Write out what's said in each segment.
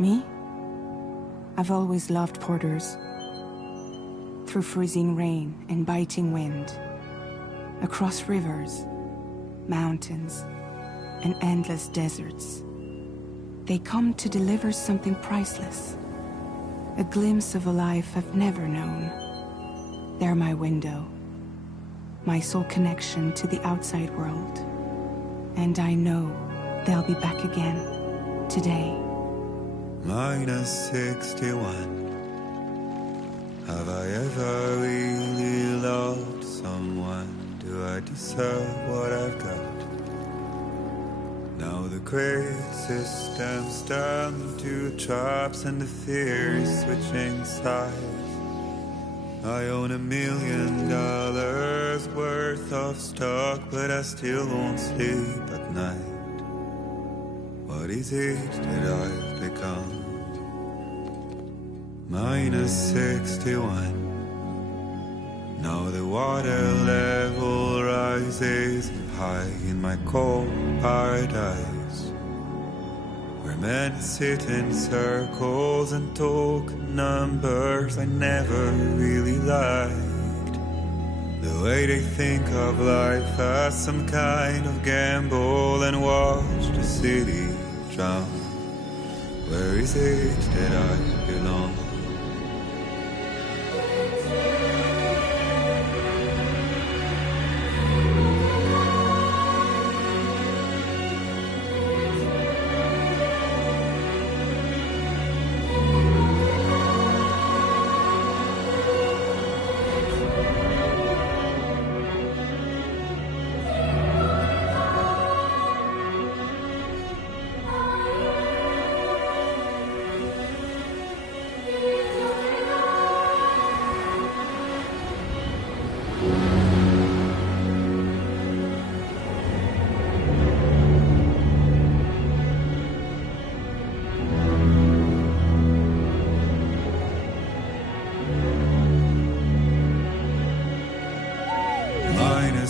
Me? I've always loved porters. Through freezing rain and biting wind, across rivers, mountains, and endless deserts, they come to deliver something priceless, a glimpse of a life I've never known. They're my window, my sole connection to the outside world. And I know they'll be back again, today. -61. Have I ever really loved someone? Do I deserve what I've got? Now the great system's turned to traps and the fear is switching sides. I own $1 million worth of stock, but I still won't sleep at night. What is it that I've become? -61. Now the water level rises high in my cold paradise, where men sit in circles and talk numbers I never really liked. The way they think of life as some kind of gamble and watch the city drown. Where is it that I belong?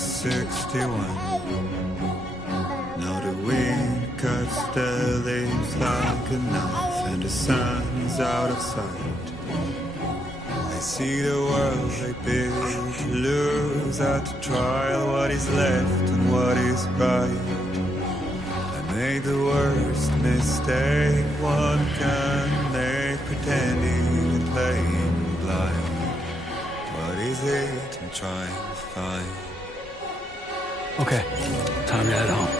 -61. Now the wind cuts the leaves like a knife, and the sun is out of sight. I see the world I built to lose at the trial, what is left and what is right. I made the worst mistake one can make, pretending and playing blind. What is it I'm trying to find? Okay, time to head home.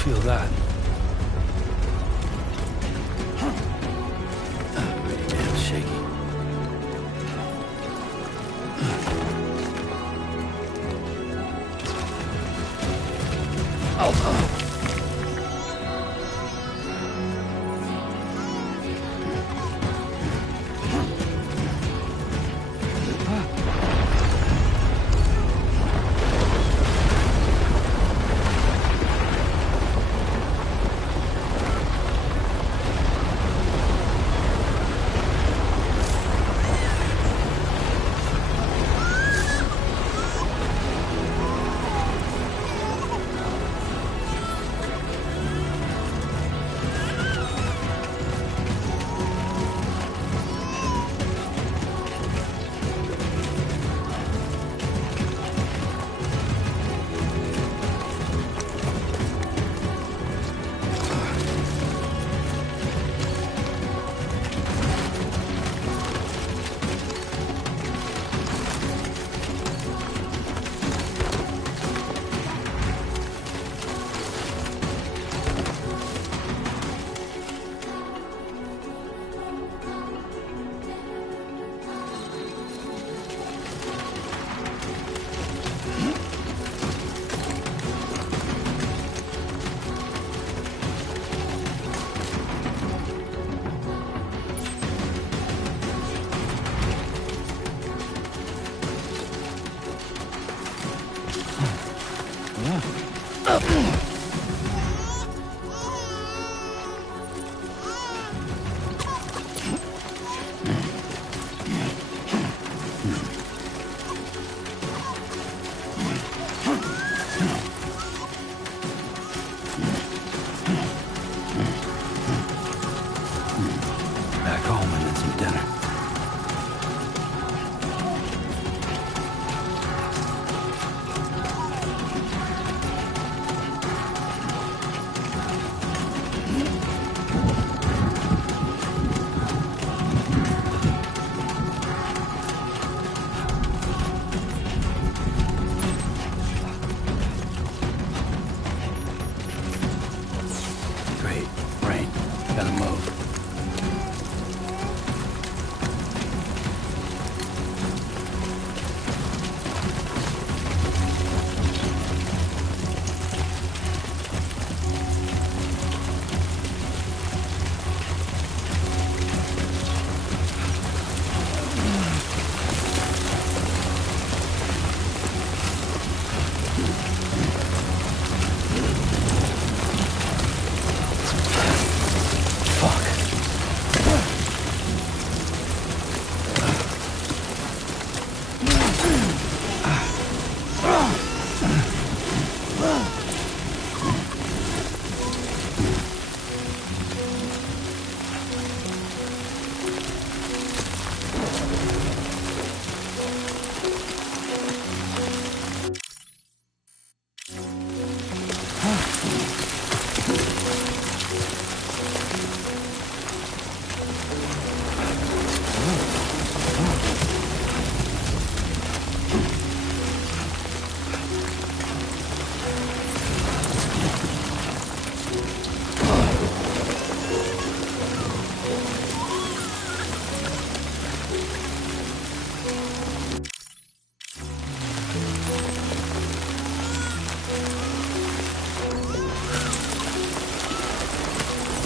Feel that? Pretty damn shaky.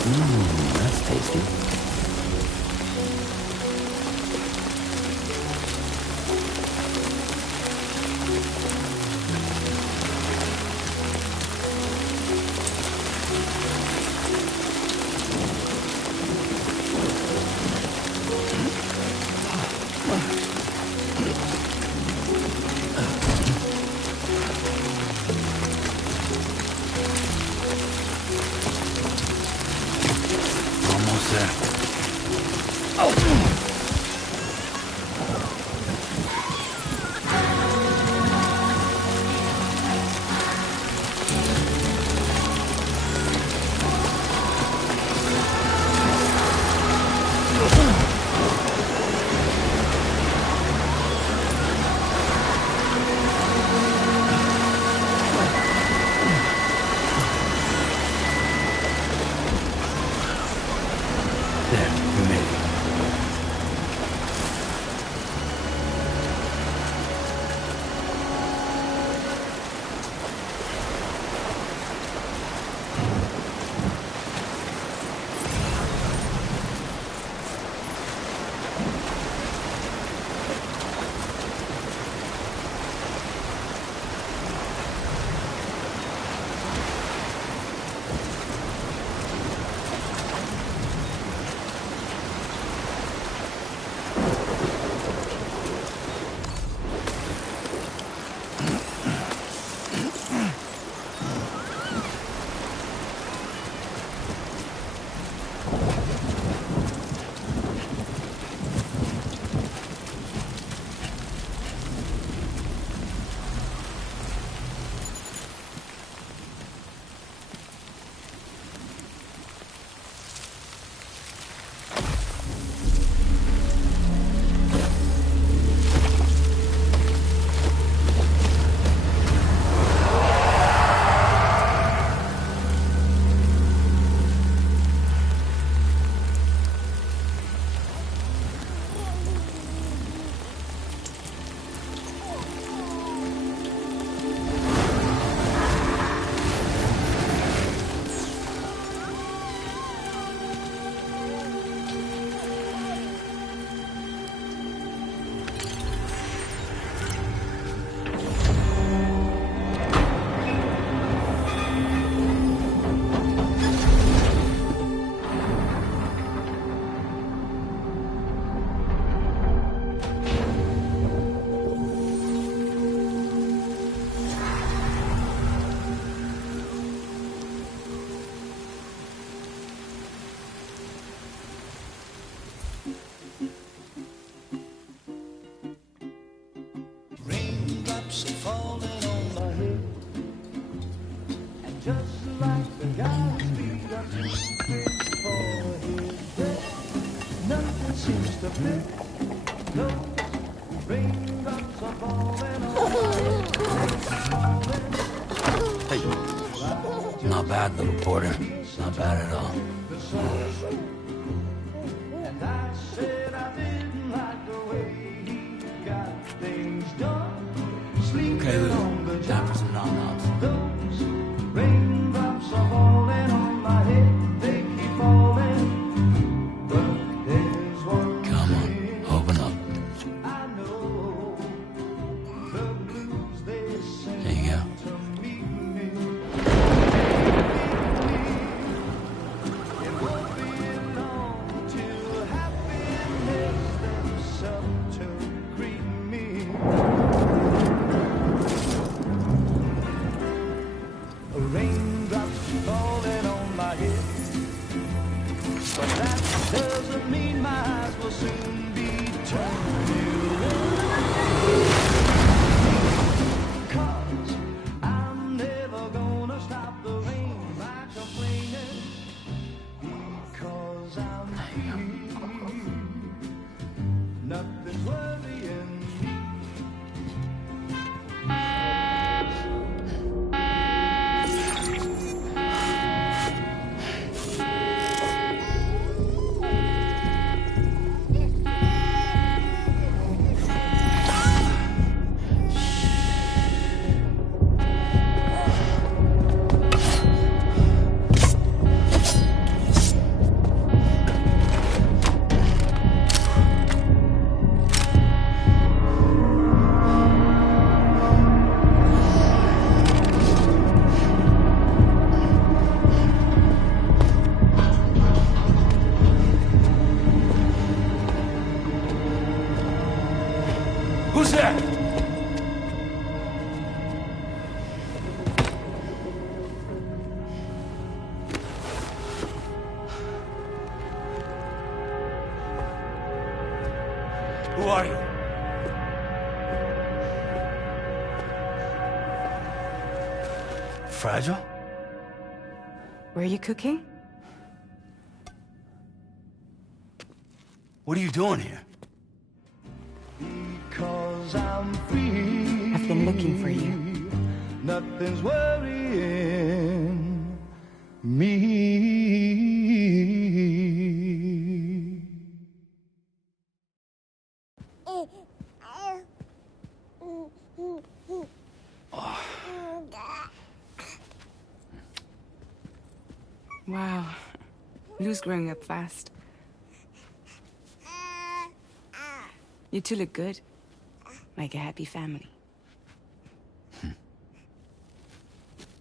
That's tasty. Almost there. There, we made it. Raindrops are falling on my head, and just like the guy's feet are too big for his bed, nothing seems to fit. Those raindrops are falling on my head. Hey, not bad, little porter. Not bad at all. And I said I didn't like the way he got things done. Okay, Lou. Time for some nom-noms. Those raindrops are falling on my head, they keep falling. But there's one Come on, thing open up. I know, the blues they sing There you go. to meet me. It won't be long till happiness themselves to greet me. Raindrops falling on my head, but that doesn't mean my eyes will soon be turning red. 'Cause I'm never gonna stop the rain by complaining, because I'm free. Nothing's worrying me. Who are you? Fragile? Were you cooking? What are you doing here? Because I'm free. I've been looking for you. Nothing's worrying me. Wow. Lou's growing up fast. You two look good. Like a happy family.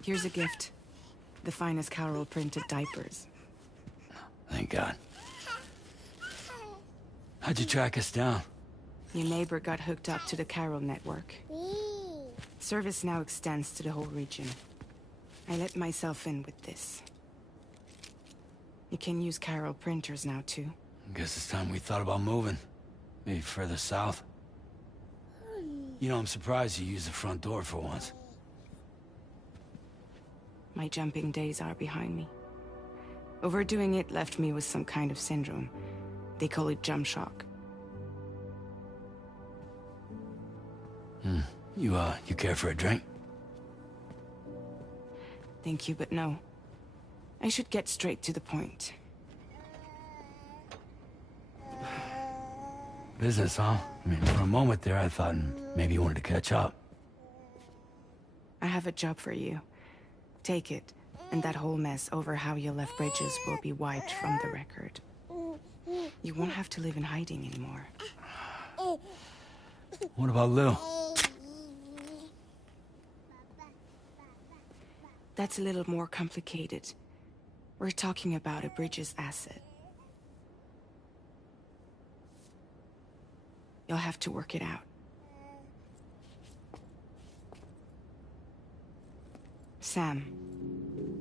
Here's a gift. The finest Carol printed diapers. Thank God. How'd you track us down? Your neighbor got hooked up to the Carol network. Service now extends to the whole region. I let myself in with this. You can use Carol printers now, too. Guess it's time we thought about moving. Maybe further south. You know, I'm surprised you used the front door for once. My jumping days are behind me. Overdoing it left me with some kind of syndrome. They call it jump shock. You care for a drink? Thank you, but no. I should get straight to the point. Business, huh? I mean, for a moment there, I thought maybe you wanted to catch up. I have a job for you. Take it, and that whole mess over how you left Bridges will be wiped from the record. You won't have to live in hiding anymore. What about Lou? That's a little more complicated. We're talking about a Bridges asset. You'll have to work it out. Sam,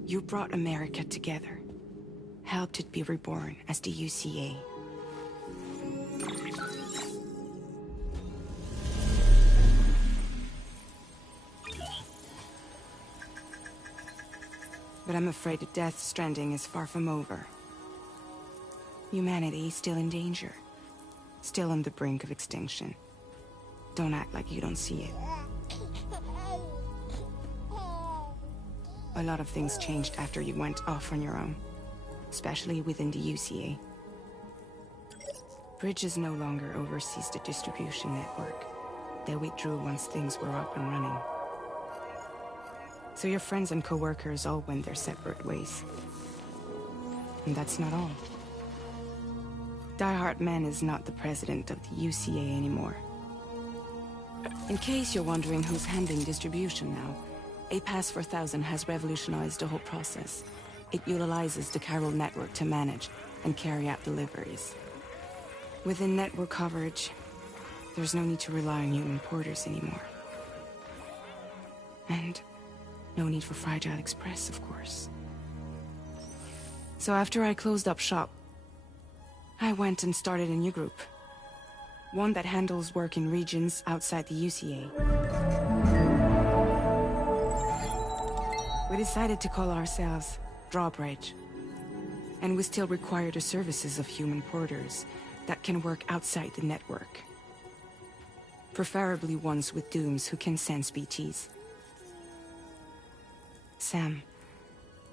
you brought America together. Helped it be reborn as the UCA. But I'm afraid the Death Stranding is far from over. Humanity is still in danger. Still on the brink of extinction. Don't act like you don't see it. A lot of things changed after you went off on your own. Especially within the UCA. Bridges no longer oversees the distribution network. They withdrew once things were up and running. So your friends and co-workers all went their separate ways. And that's not all. Die Hard Man is not the president of the UCA anymore. In case you're wondering who's handling distribution now, A Pass 4000 has revolutionized the whole process. It utilizes the Carol network to manage and carry out deliveries. Within network coverage, there's no need to rely on human porters anymore. And no need for Fragile Express, of course. So after I closed up shop, I went and started a new group. One that handles work in regions outside the UCA. We decided to call ourselves Drawbridge. And we still require the services of human porters that can work outside the network. Preferably ones with dooms who can sense BTs. Sam,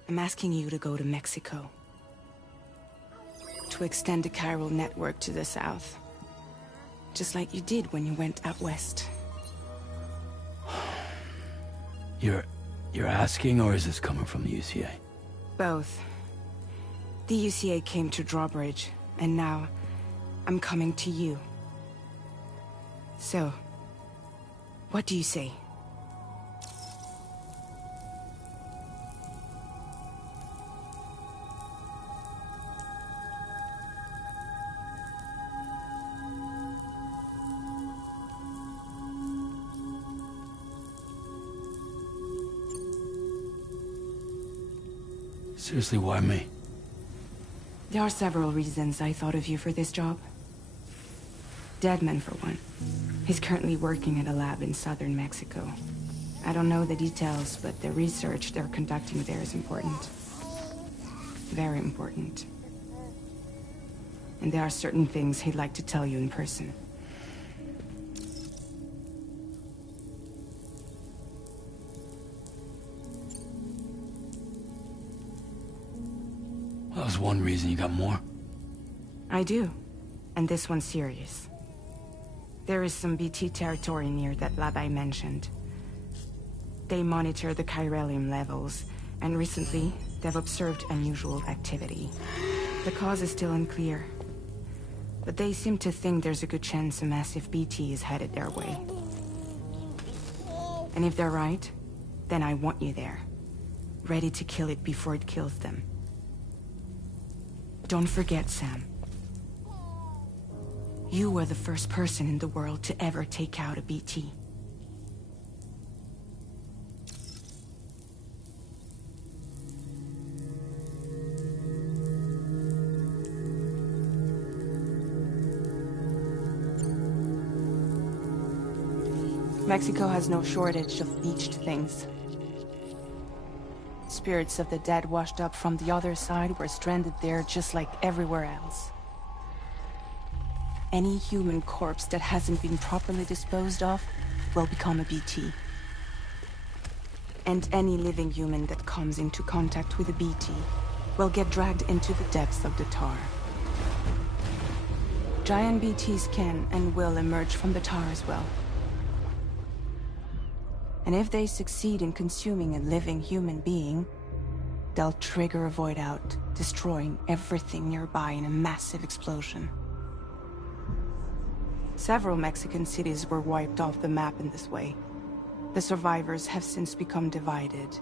I'm asking you to go to Mexico. To extend the Carol network to the south. Just like you did when you went out west. You're asking, or is this coming from the UCA? Both. The UCA came to Drawbridge, and now I'm coming to you. So, what do you say? Seriously, why me? There are several reasons I thought of you for this job. Deadman, for one. He's currently working at a lab in southern Mexico. I don't know the details, but the research they're conducting there is important. Very important. And there are certain things he'd like to tell you in person. That was one reason. You got more? I do. And this one's serious. There is some BT territory near that lab I mentioned. They monitor the chiralium levels, and recently, they've observed unusual activity. The cause is still unclear, but they seem to think there's a good chance a massive BT is headed their way. And if they're right, then I want you there, ready to kill it before it kills them. Don't forget, Sam. You were the first person in the world to ever take out a BT. Mexico has no shortage of beached things. Spirits of the dead washed up from the other side were stranded there just like everywhere else. Any human corpse that hasn't been properly disposed of will become a BT. And any living human that comes into contact with a BT will get dragged into the depths of the tar. Giant BTs can and will emerge from the tar as well. And if they succeed in consuming a living human being, they'll trigger a void out, destroying everything nearby in a massive explosion. Several Mexican cities were wiped off the map in this way. The survivors have since become divided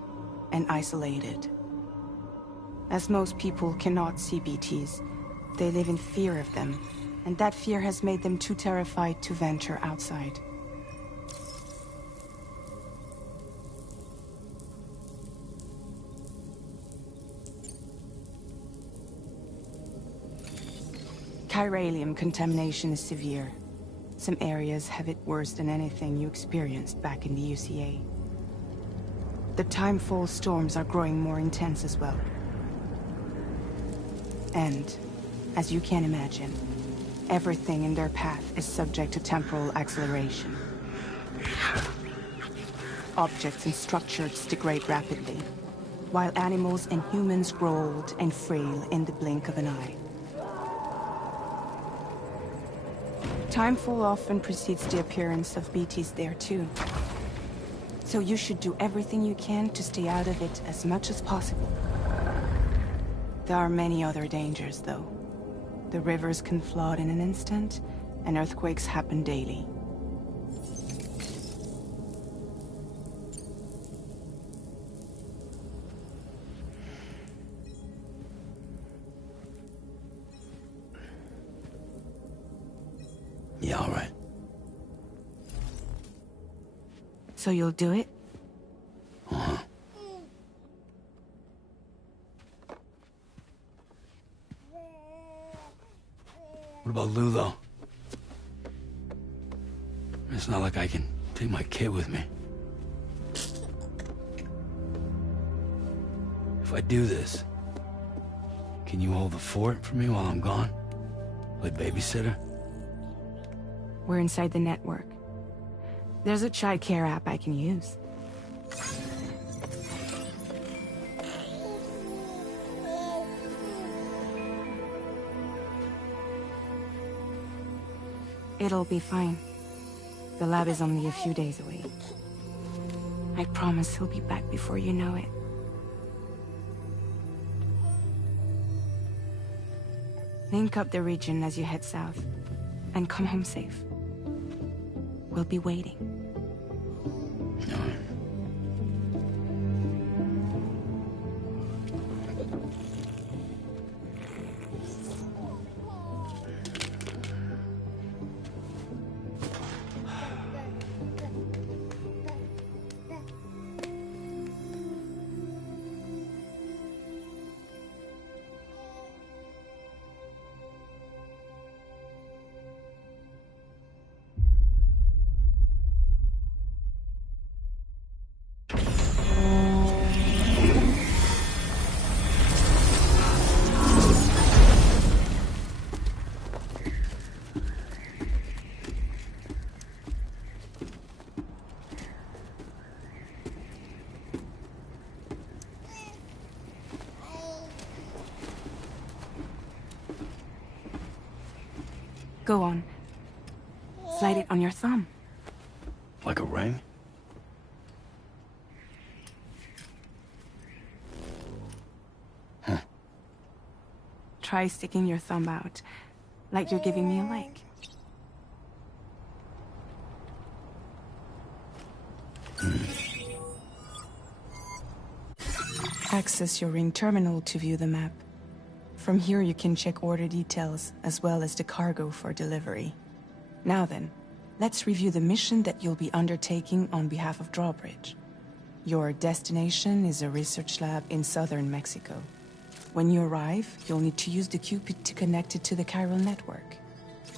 and isolated. As most people cannot see BTs, they live in fear of them, and that fear has made them too terrified to venture outside. Chiralium contamination is severe. Some areas have it worse than anything you experienced back in the UCA. The timefall storms are growing more intense as well. And, as you can imagine, everything in their path is subject to temporal acceleration. Objects and structures degrade rapidly, while animals and humans grow old and frail in the blink of an eye. Timefall often precedes the appearance of BTs there too. So you should do everything you can to stay out of it as much as possible. There are many other dangers, though. The rivers can flood in an instant, and earthquakes happen daily. Yeah, all right. So you'll do it? Uh-huh. What about Lou, though? It's not like I can take my kid with me. If I do this, can you hold the fort for me while I'm gone? Play babysitter? We're inside the network. There's a child care app I can use. It'll be fine. The lab is only a few days away. I promise he'll be back before you know it. Link up the region as you head south, and come home safe. We'll be waiting. All right. Go on. Slide it on your thumb. Like a ring? Huh. Try sticking your thumb out, like you're giving me a like. Access your ring terminal to view the map. From here you can check order details, as well as the cargo for delivery. Now then, let's review the mission that you'll be undertaking on behalf of Drawbridge. Your destination is a research lab in southern Mexico. When you arrive, you'll need to use the Cupid to connect it to the chiral network.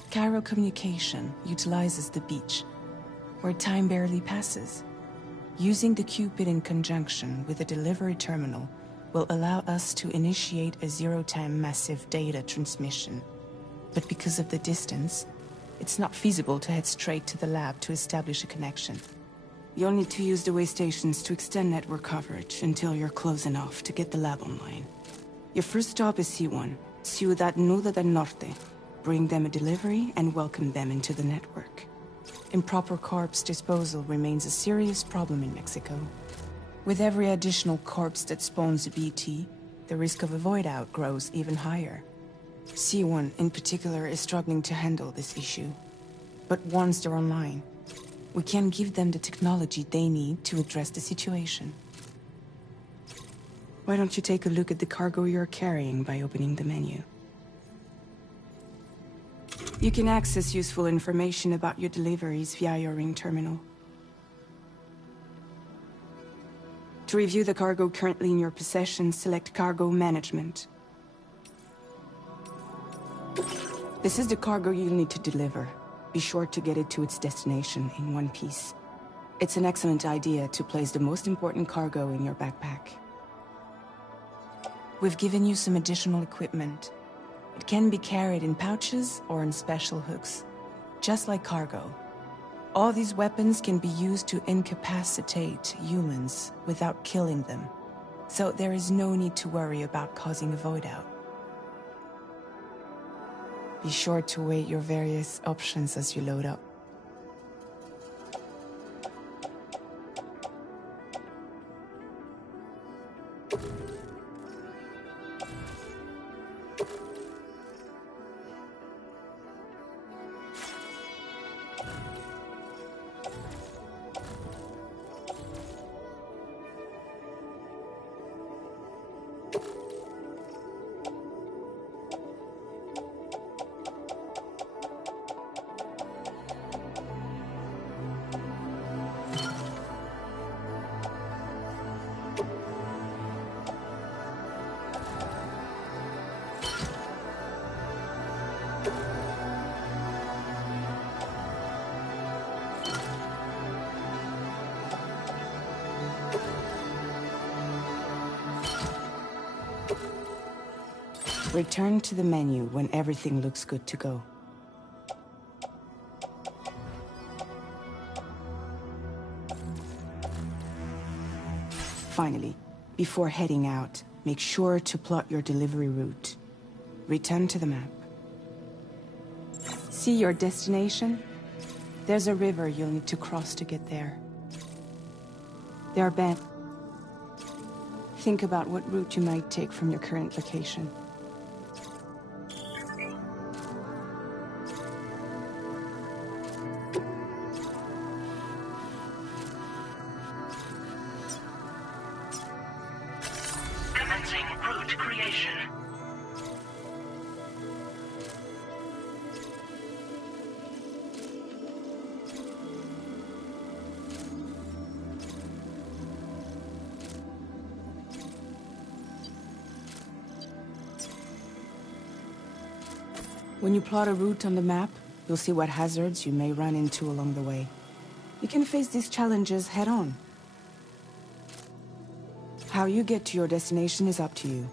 Chiral communication utilizes the beach, where time barely passes. Using the Cupid in conjunction with the delivery terminal will allow us to initiate a zero-time massive data transmission. But because of the distance, it's not feasible to head straight to the lab to establish a connection. You'll need to use the way stations to extend network coverage until you're close enough to get the lab online. Your first stop is C1, Ciudad Nuda del Norte. Bring them a delivery and welcome them into the network. Improper corpse disposal remains a serious problem in Mexico. With every additional corpse that spawns a BT, the risk of a void out grows even higher. C1 in particular is struggling to handle this issue. But once they're online, we can give them the technology they need to address the situation. Why don't you take a look at the cargo you're carrying by opening the menu? You can access useful information about your deliveries via your ring terminal. To review the cargo currently in your possession, select Cargo Management. This is the cargo you'll need to deliver. Be sure to get it to its destination in one piece. It's an excellent idea to place the most important cargo in your backpack. We've given you some additional equipment. It can be carried in pouches or in special hooks, just like cargo. All these weapons can be used to incapacitate humans without killing them, so there is no need to worry about causing a void out. Be sure to weigh your various options as you load up. Return to the menu when everything looks good to go. Finally, before heading out, make sure to plot your delivery route. Return to the map. See your destination? There's a river you'll need to cross to get there. There are bends. Think about what route you might take from your current location. Commencing route creation. When you plot a route on the map, you'll see what hazards you may run into along the way. You can face these challenges head-on. How you get to your destination is up to you.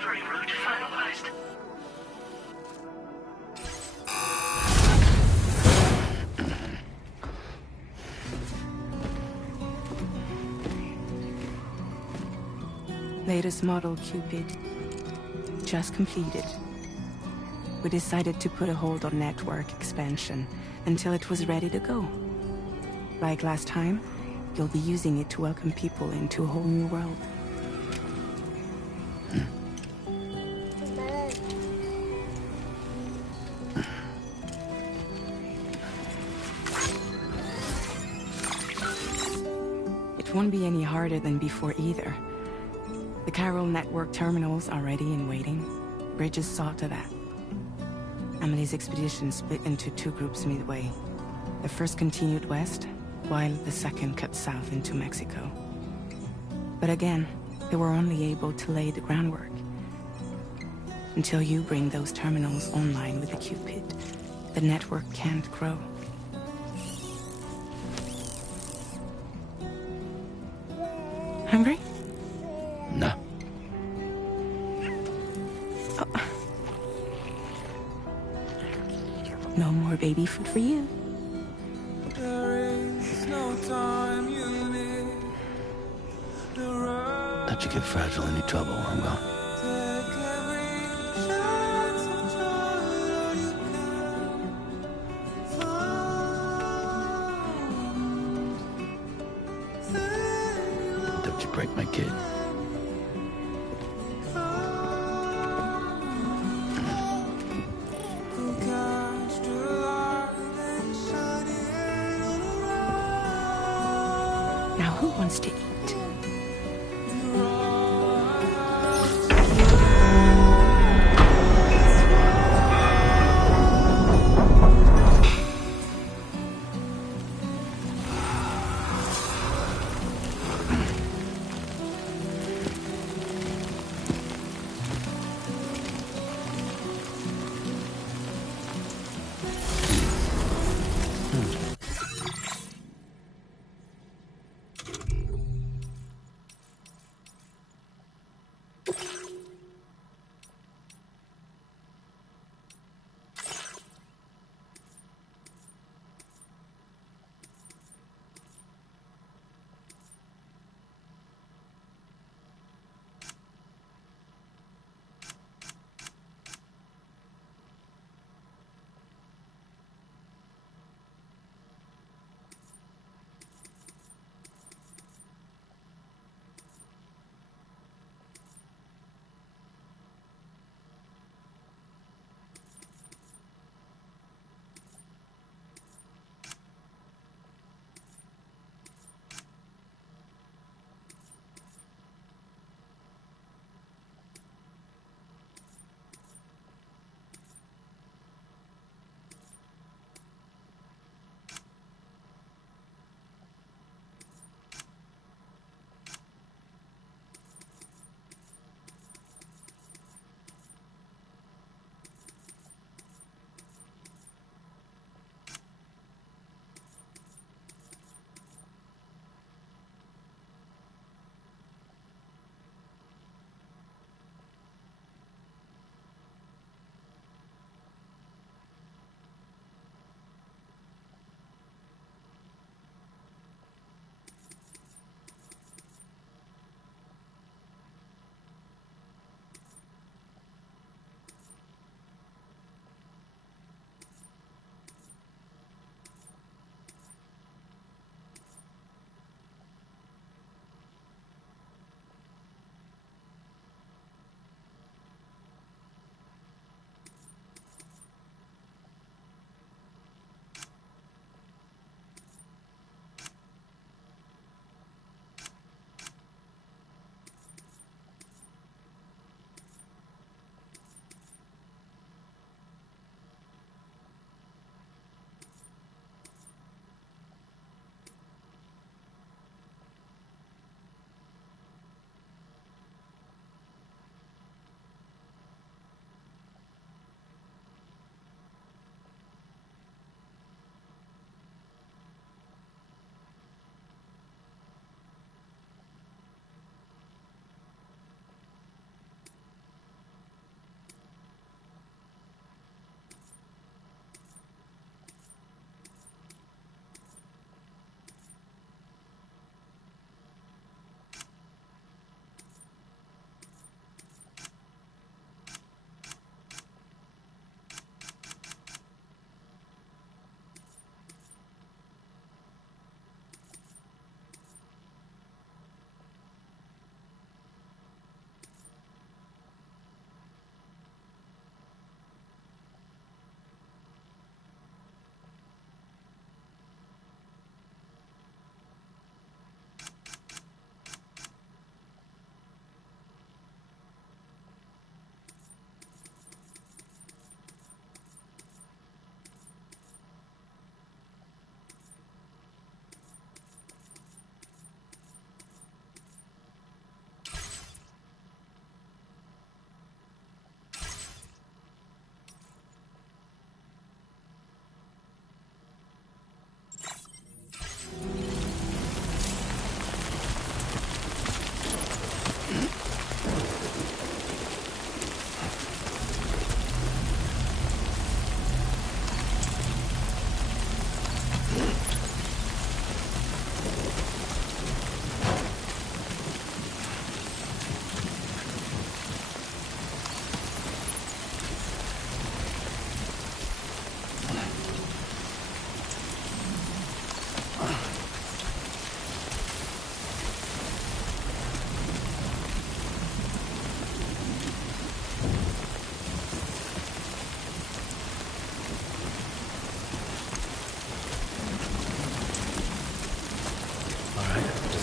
delivery route finalized. Latest model Cupid. Just completed. We decided to put a hold on network expansion until it was ready to go. Like last time, you'll be using it to welcome people into a whole new world. It won't be any harder than before either. The Chiral network terminals are ready and waiting. Bridges saw to that. Amelie's expedition split into two groups midway. The first continued west, while the second cut south into Mexico. But again, they were only able to lay the groundwork. Until you bring those terminals online with the Cupid, the network can't grow. Hungry? No. Oh. No more baby food for you. Don't you get fragile any trouble while I'm gone. Don't you break my kid. Now who wants to eat?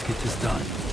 get this done.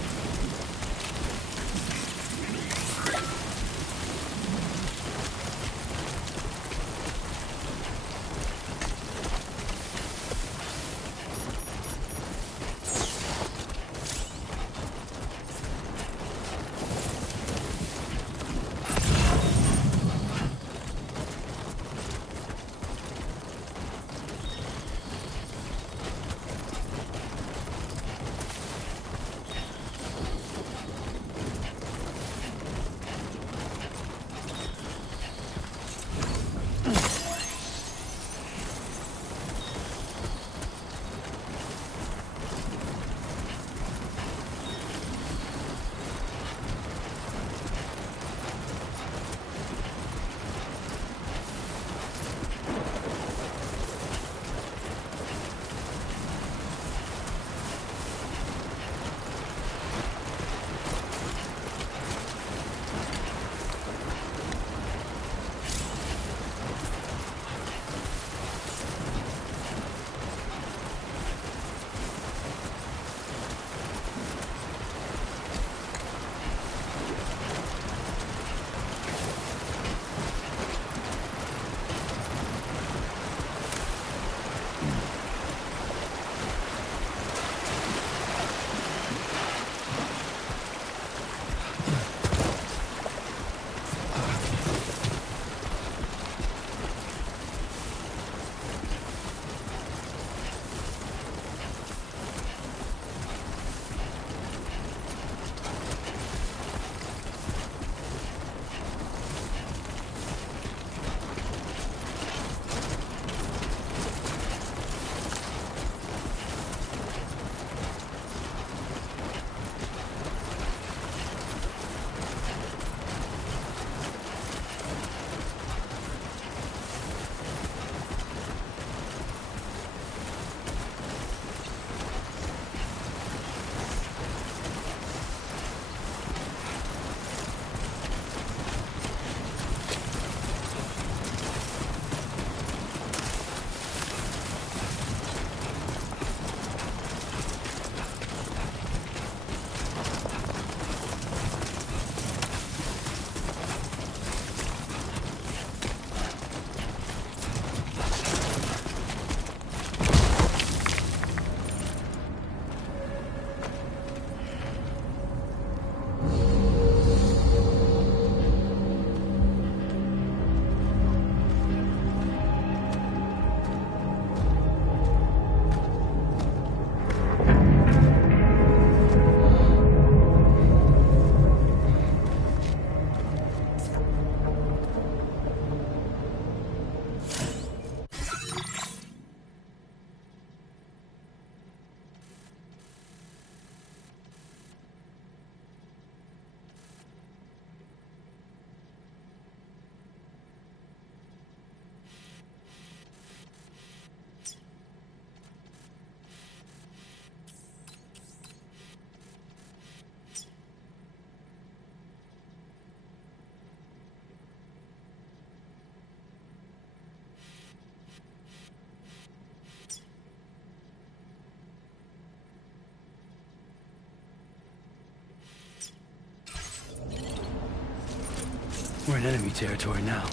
We're in enemy territory now.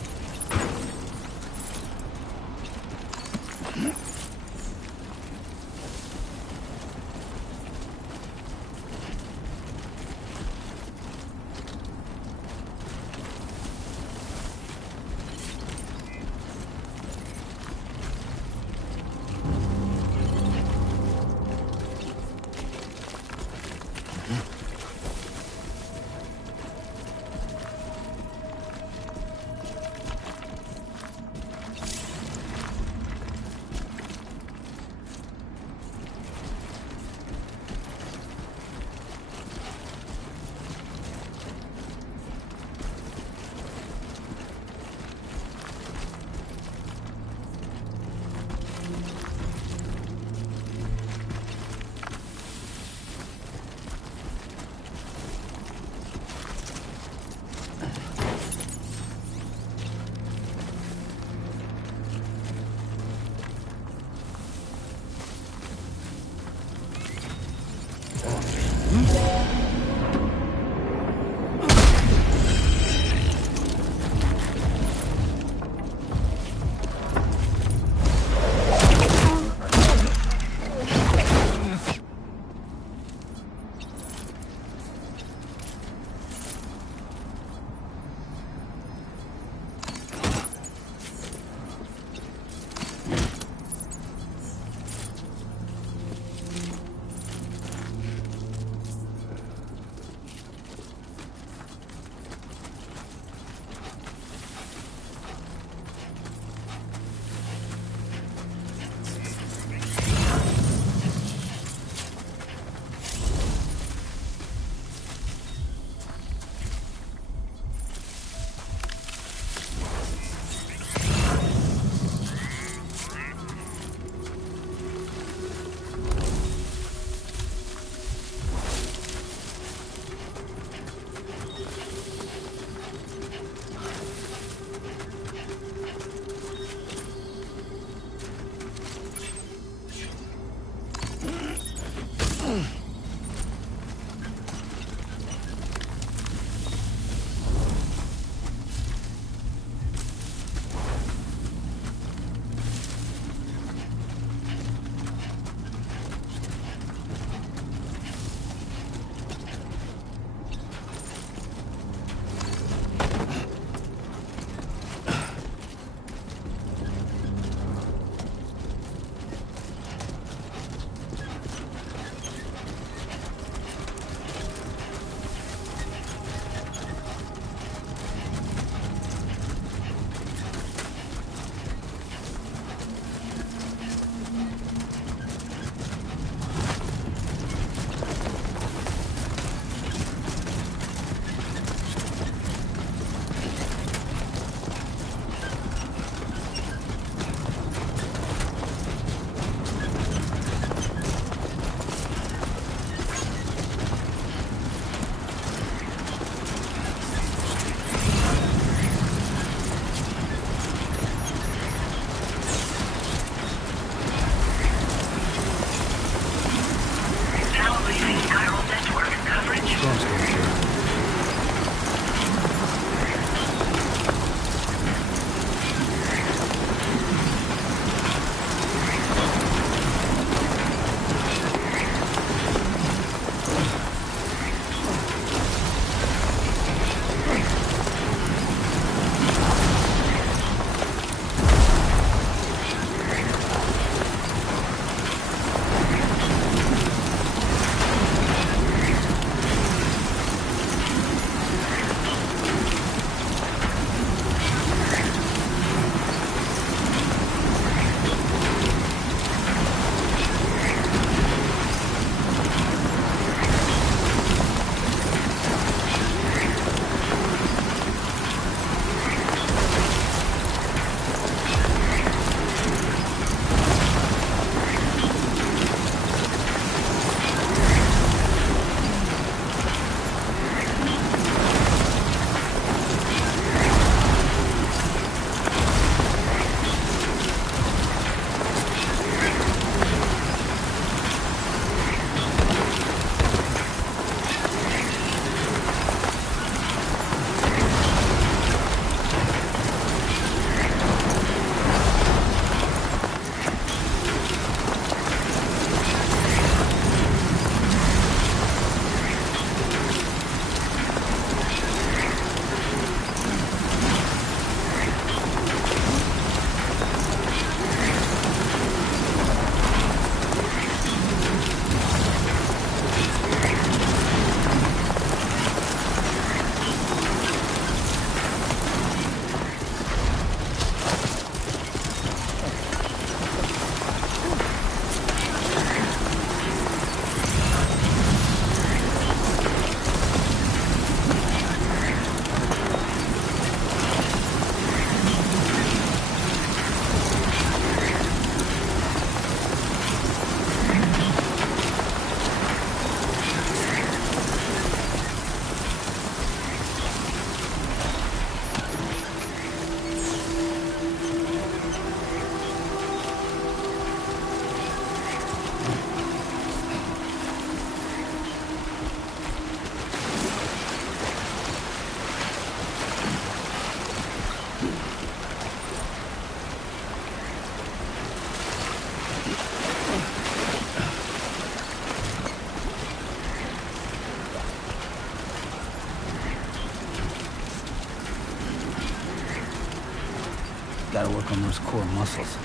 newcomer's core muscles.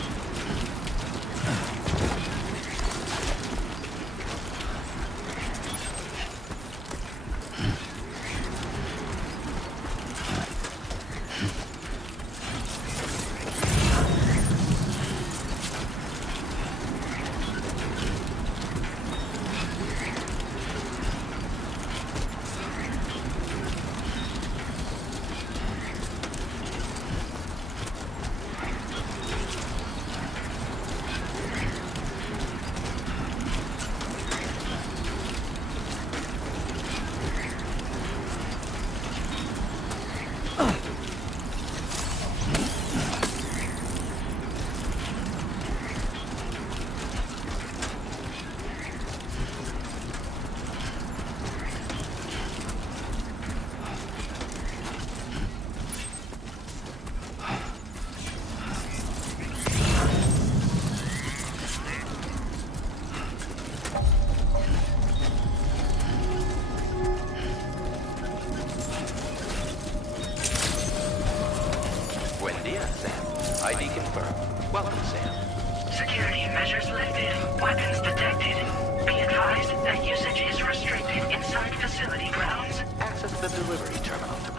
ID confirmed. Welcome, Sam. Security measures lifted. Weapons detected. Be advised that usage is restricted inside facility grounds. Access the delivery terminal to...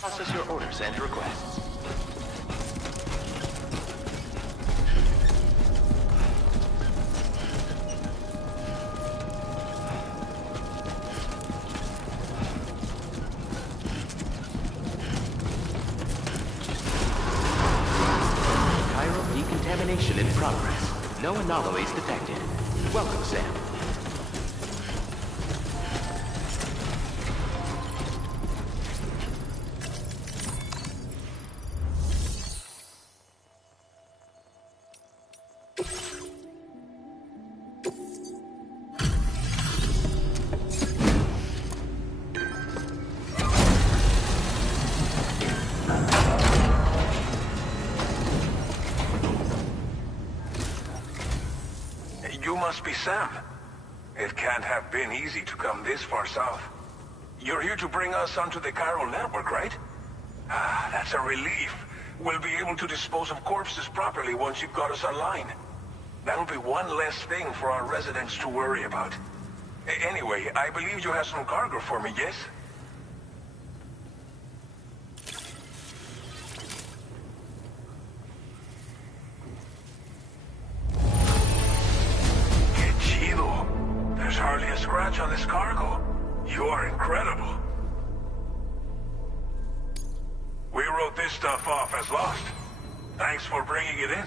Process your orders and requests. Chiral decontamination in progress. No anomalies detected. Welcome, Sam. You must be Sam. It can't have been easy to come this far south. You're here to bring us onto the chiral network, right? Ah, that's a relief. We'll be able to dispose of corpses properly once you've got us online. That'll be one less thing for our residents to worry about. Anyway, I believe you have some cargo for me, yes? There's hardly a scratch on this cargo. You are incredible. We wrote this stuff off as lost. Thanks for bringing it in.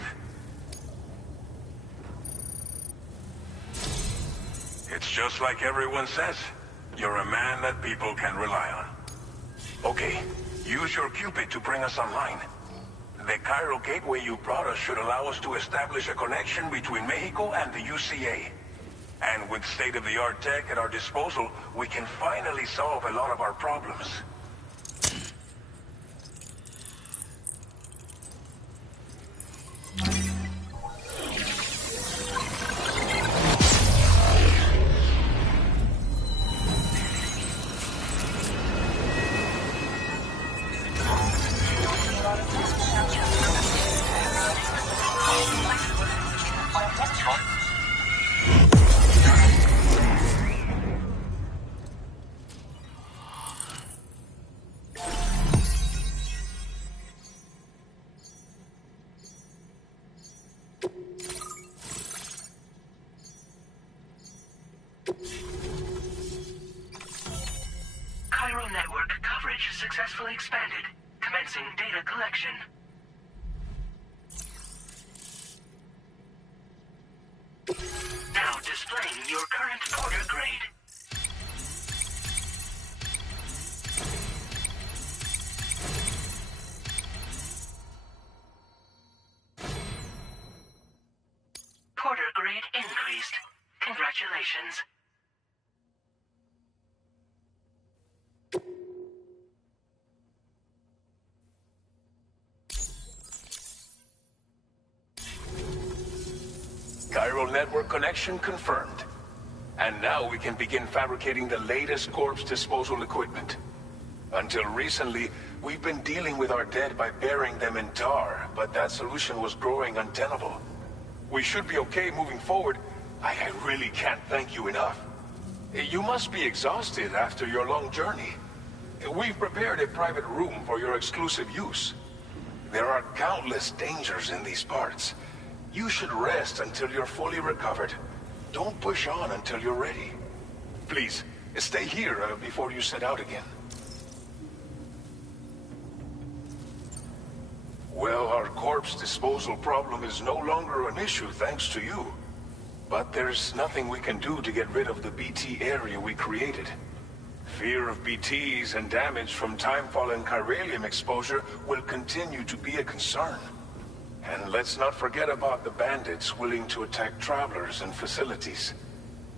It's just like everyone says. You're a man that people can rely on. Okay, use your Cupid to bring us online. The chiral gateway you brought us should allow us to establish a connection between Mexico and the UCA. And with state-of-the-art tech at our disposal, we can finally solve a lot of our problems. Chiral network coverage successfully expanded. Commencing data collection. Now displaying your current porter grade. operations. Chiral network connection confirmed. And now we can begin fabricating the latest corpse disposal equipment. Until recently, we've been dealing with our dead by burying them in tar, but that solution was growing untenable. We should be okay moving forward. I really can't thank you enough. You must be exhausted after your long journey. We've prepared a private room for your exclusive use. There are countless dangers in these parts. You should rest until you're fully recovered. Don't push on until you're ready. Please, stay here before you set out again. Well, our corpse disposal problem is no longer an issue thanks to you. But there's nothing we can do to get rid of the BT area we created. Fear of BTs and damage from timefall and chiralium exposure will continue to be a concern. And let's not forget about the bandits willing to attack travelers and facilities.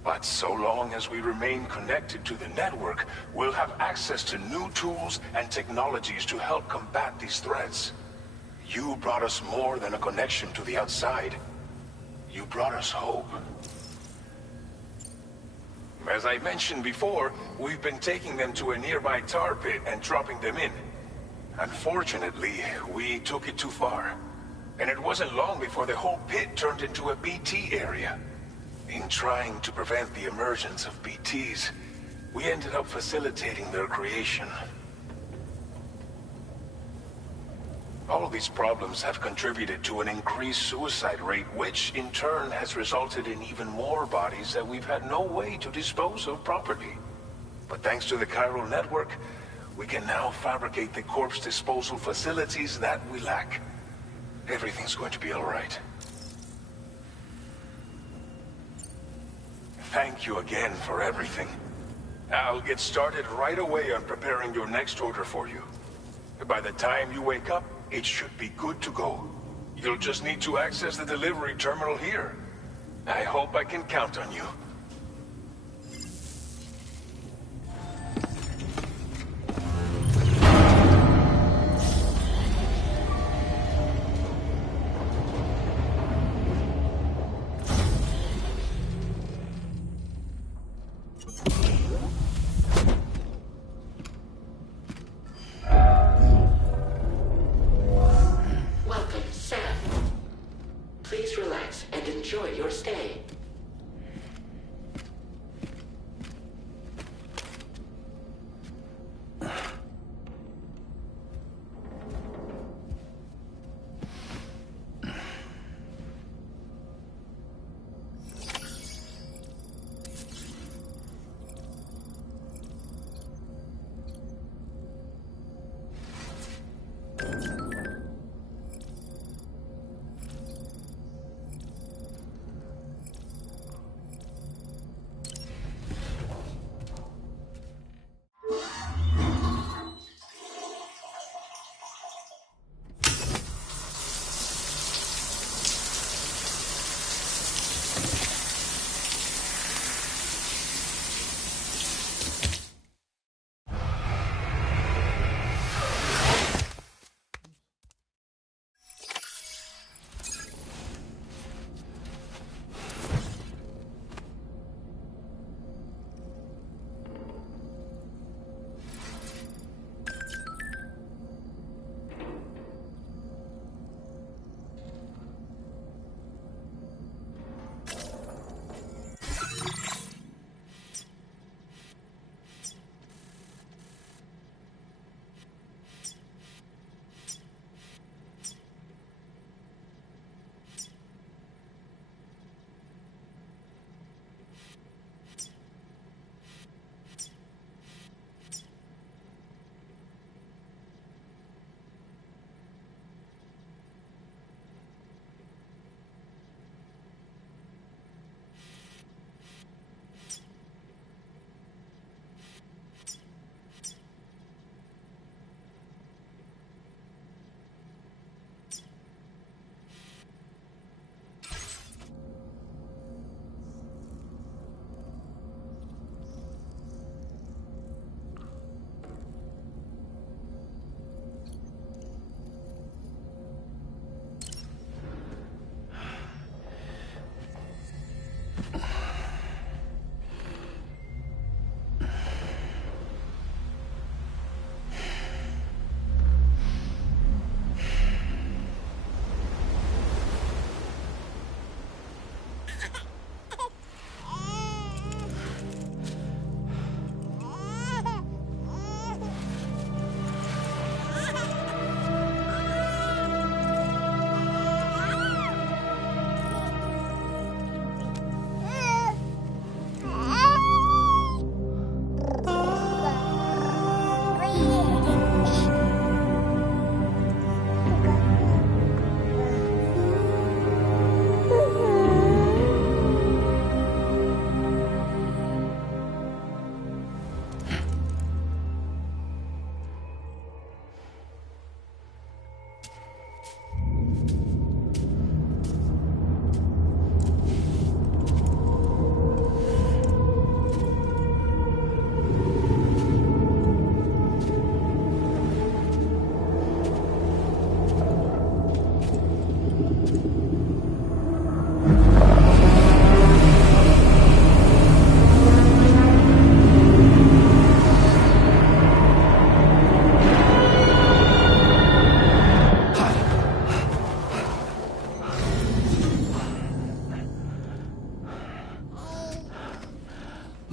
But so long as we remain connected to the network, we'll have access to new tools and technologies to help combat these threats. You brought us more than a connection to the outside. You brought us hope. As I mentioned before, we've been taking them to a nearby tar pit and dropping them in. Unfortunately, we took it too far. And it wasn't long before the whole pit turned into a BT area. In trying to prevent the emergence of BTs, we ended up facilitating their creation. All these problems have contributed to an increased suicide rate, which in turn has resulted in even more bodies that we've had no way to dispose of properly. But thanks to the chiral network, we can now fabricate the corpse disposal facilities that we lack. Everything's going to be all right. Thank you again for everything. I'll get started right away on preparing your next order for you. By the time you wake up, it should be good to go. You'll just need to access the delivery terminal here. I hope I can count on you. Enjoy your stay.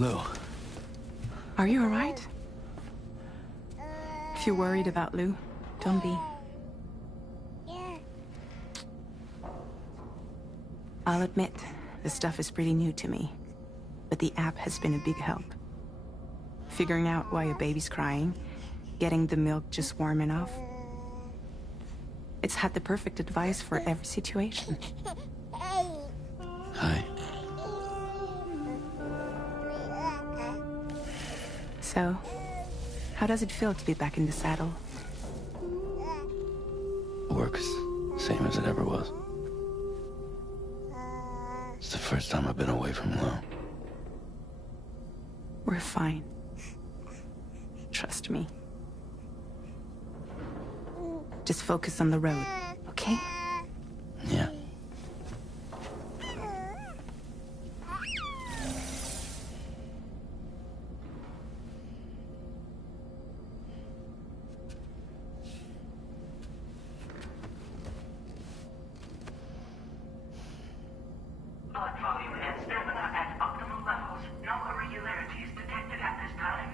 Lou. Are you alright? If you're worried about Lou, don't be. I'll admit, the stuff is pretty new to me, but the app has been a big help. Figuring out why a baby's crying, getting the milk just warm enough. It's had the perfect advice for every situation. Hi. So, how does it feel to be back in the saddle? Works same as it ever was. It's the first time I've been away from Lou. We're fine. Trust me. Just focus on the road, okay? Yeah. Blood volume and stamina at optimal levels. No irregularities detected at this time.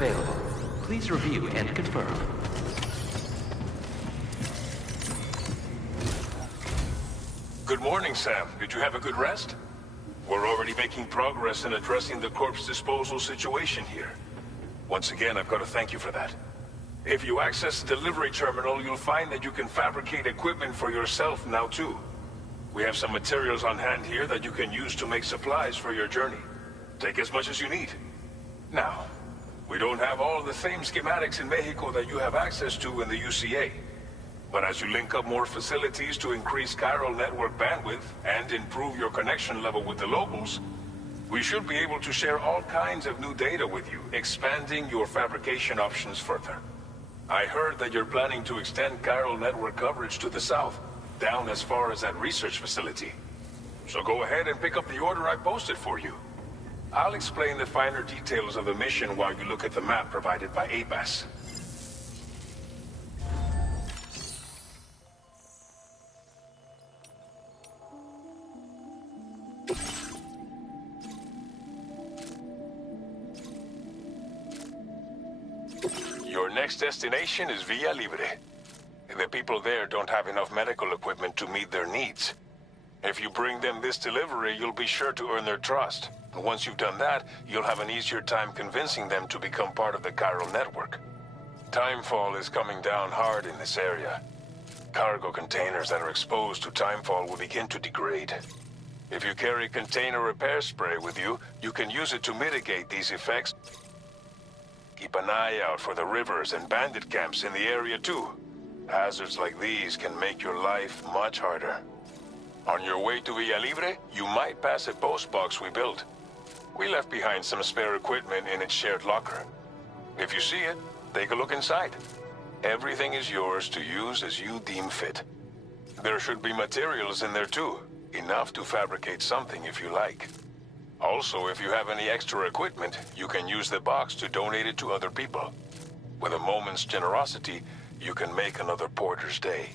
available. Please review and confirm. Good morning, Sam. Did you have a good rest? We're already making progress in addressing the corpse disposal situation here. Once again, I've got to thank you for that. If you access the delivery terminal, you'll find that you can fabricate equipment for yourself now too. We have some materials on hand here that you can use to make supplies for your journey. Take as much as you need. Now, we don't have all the same schematics in Mexico that you have access to in the UCA. But as you link up more facilities to increase chiral network bandwidth and improve your connection level with the locals, we should be able to share all kinds of new data with you, expanding your fabrication options further. I heard that you're planning to extend chiral network coverage to the south, down as far as that research facility. So go ahead and pick up the order I posted for you. I'll explain the finer details of the mission while you look at the map provided by ABAS. Your next destination is Villa Libre. The people there don't have enough medical equipment to meet their needs. If you bring them this delivery, you'll be sure to earn their trust. And once you've done that, you'll have an easier time convincing them to become part of the chiral network. Timefall is coming down hard in this area. Cargo containers that are exposed to timefall will begin to degrade. If you carry container repair spray with you, you can use it to mitigate these effects. Keep an eye out for the rivers and bandit camps in the area too. Hazards like these can make your life much harder. On your way to Villa Libre, you might pass a post box we built. We left behind some spare equipment in its shared locker. If you see it, take a look inside. Everything is yours to use as you deem fit. There should be materials in there too, enough to fabricate something if you like. Also, if you have any extra equipment, you can use the box to donate it to other people. With a moment's generosity, you can make another porter's day.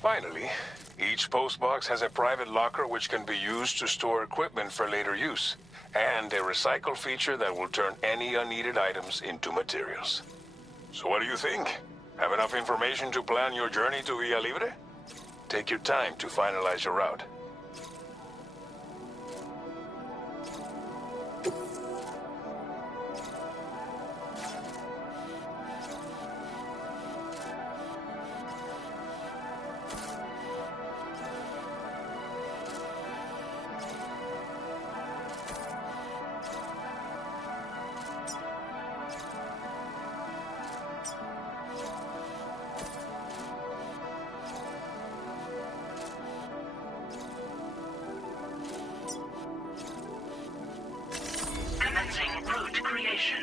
Finally, each postbox has a private locker which can be used to store equipment for later use, and a recycle feature that will turn any unneeded items into materials. So what do you think? Have enough information to plan your journey to Villa Libre? Take your time to finalize your route. Route creation.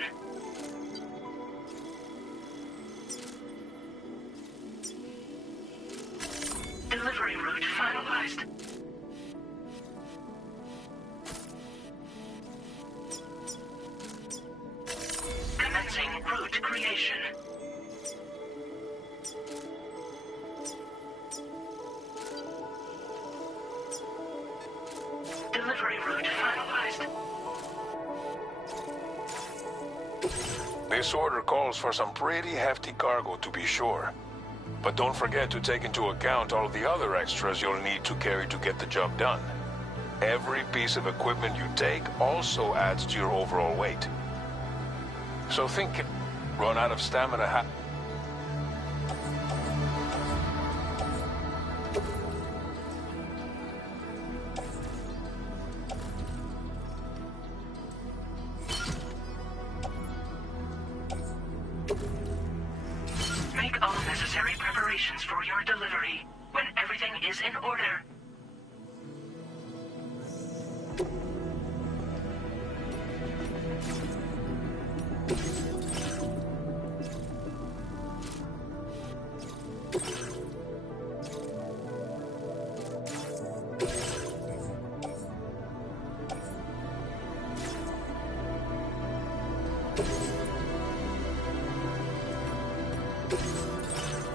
Delivery route finalized. Commencing route creation. Delivery route finalized. This order calls for some pretty hefty cargo to be sure. But don't forget to take into account all the other extras you'll need to carry to get the job done. Every piece of equipment you take also adds to your overall weight. So think, run out of stamina. Make all necessary preparations for your delivery when everything is in order.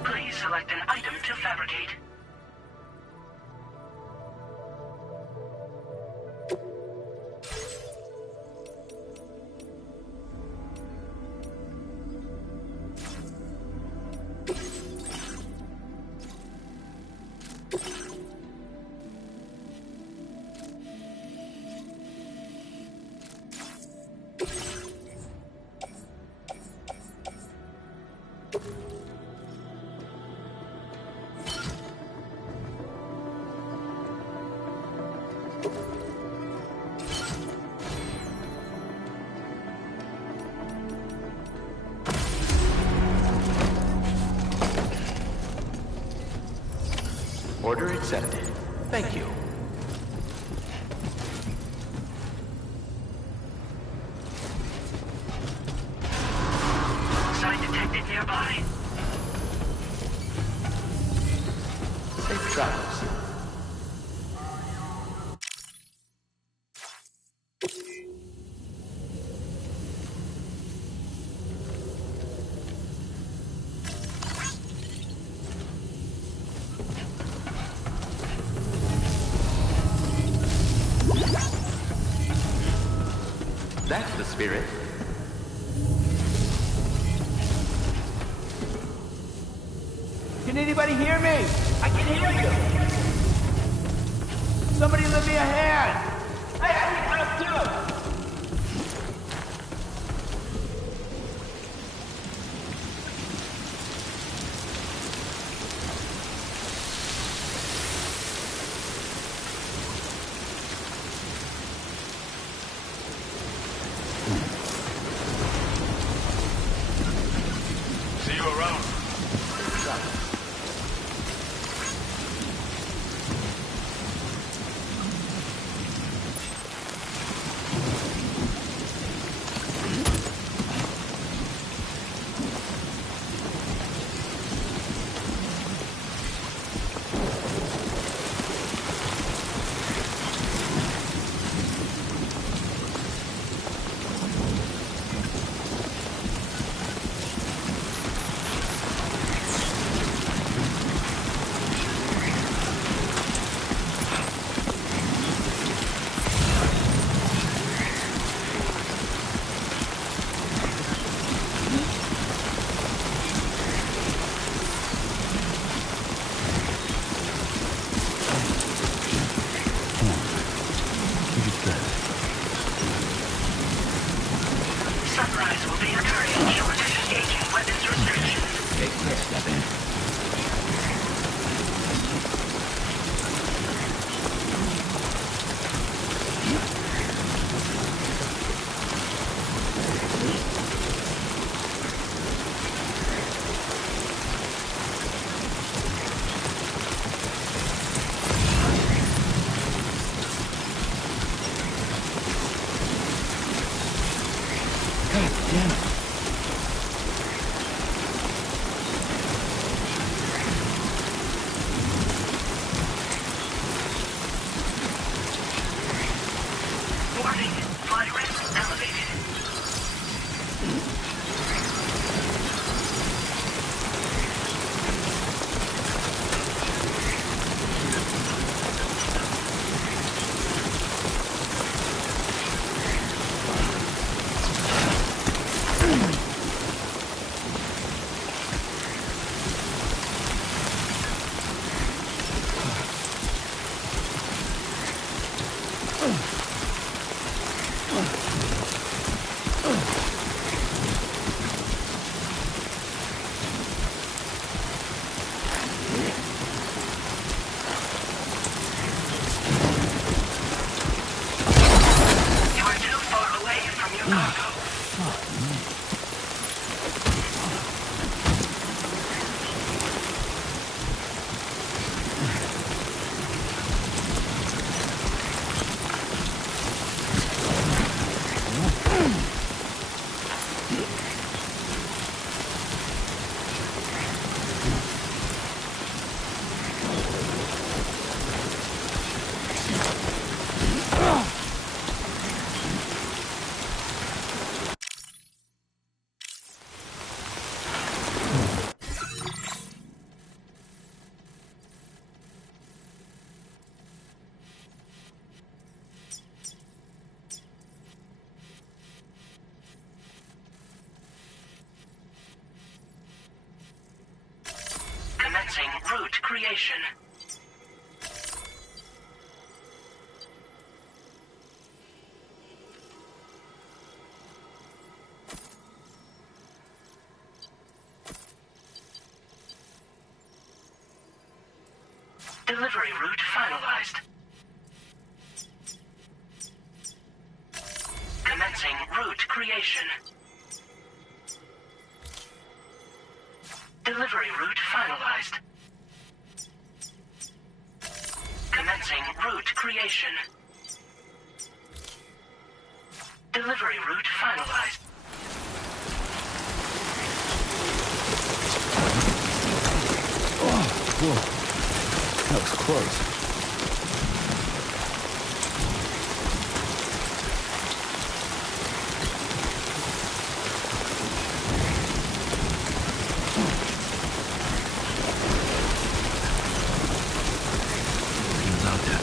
Please select an item to fabricate. Order accepted. Thank you. Sign detected nearby. Safe travels. That's the spirit. Can anybody hear me? I can hear you. Somebody lend me a hand. I need help too. See you around. Sunrise will be occurring shortly. Engaging weapons restrictions. Take care, Devin. God damn it. Warning. Flight risk elevated. You are too far away from your cargo. Commencing route creation. Delivery route finalized. Commencing route creation. Delivery route finalized. location. Delivery route finalized. Whoa. That was close. He's out there.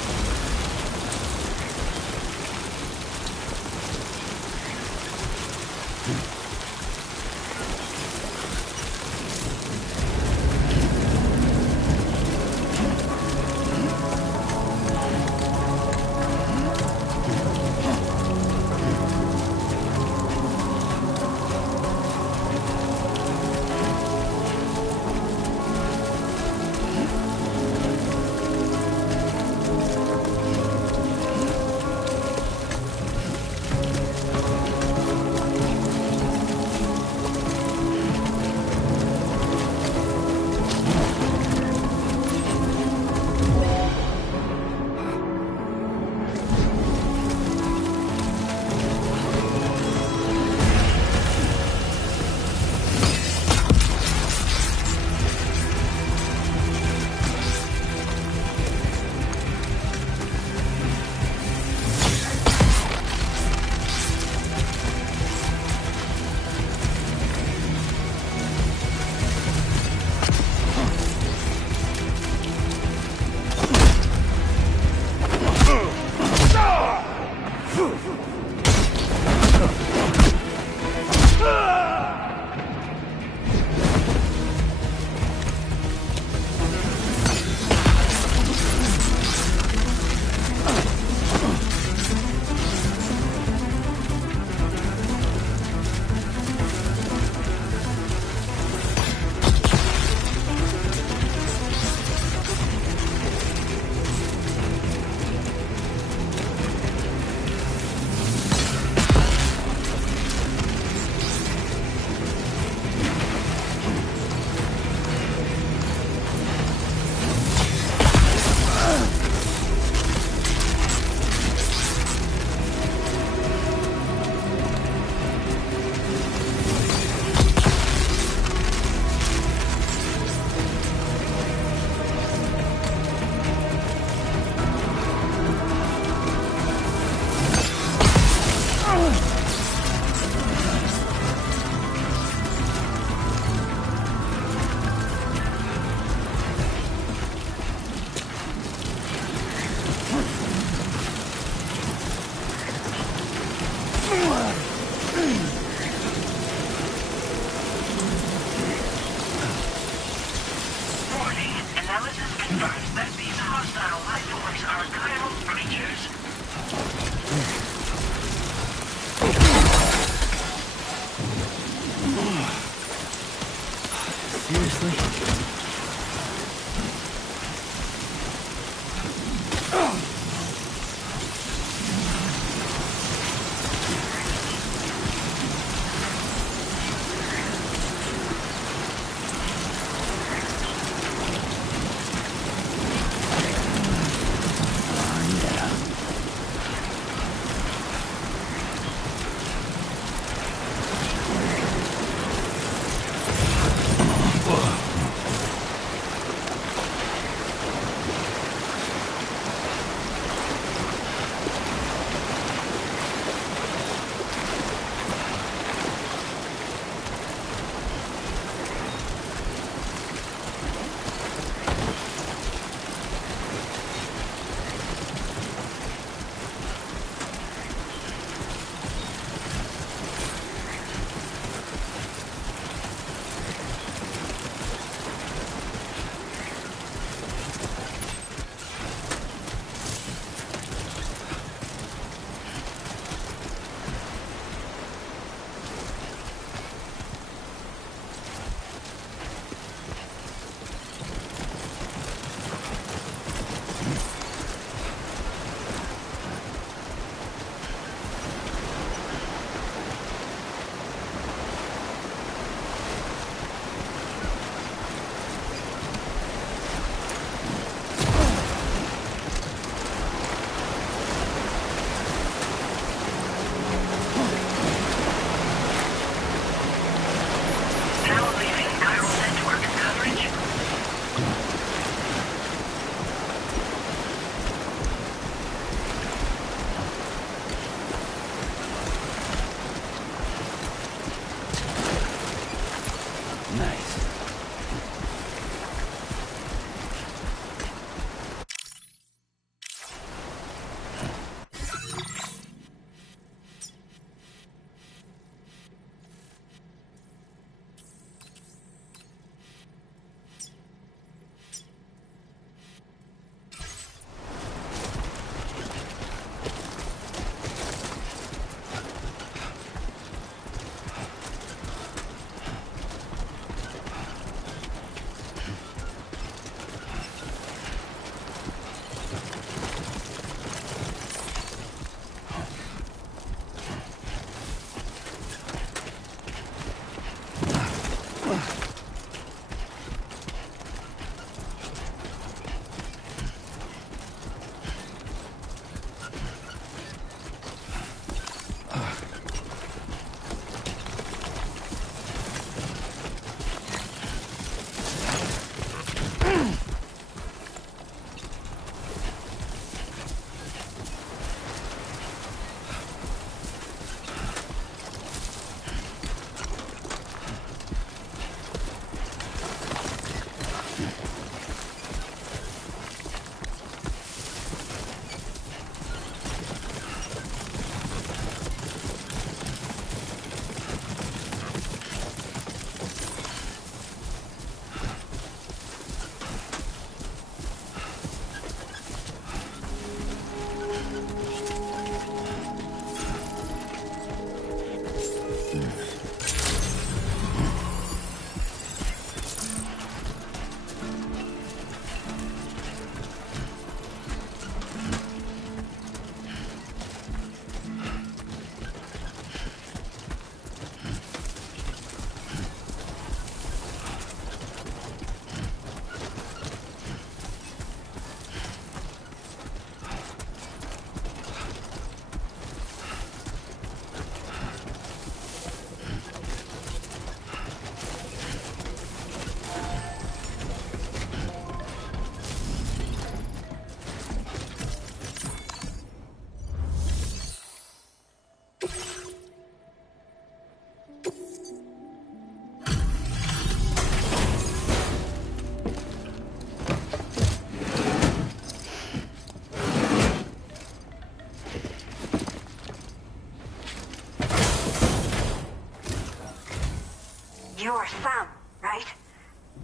You're Sam, right?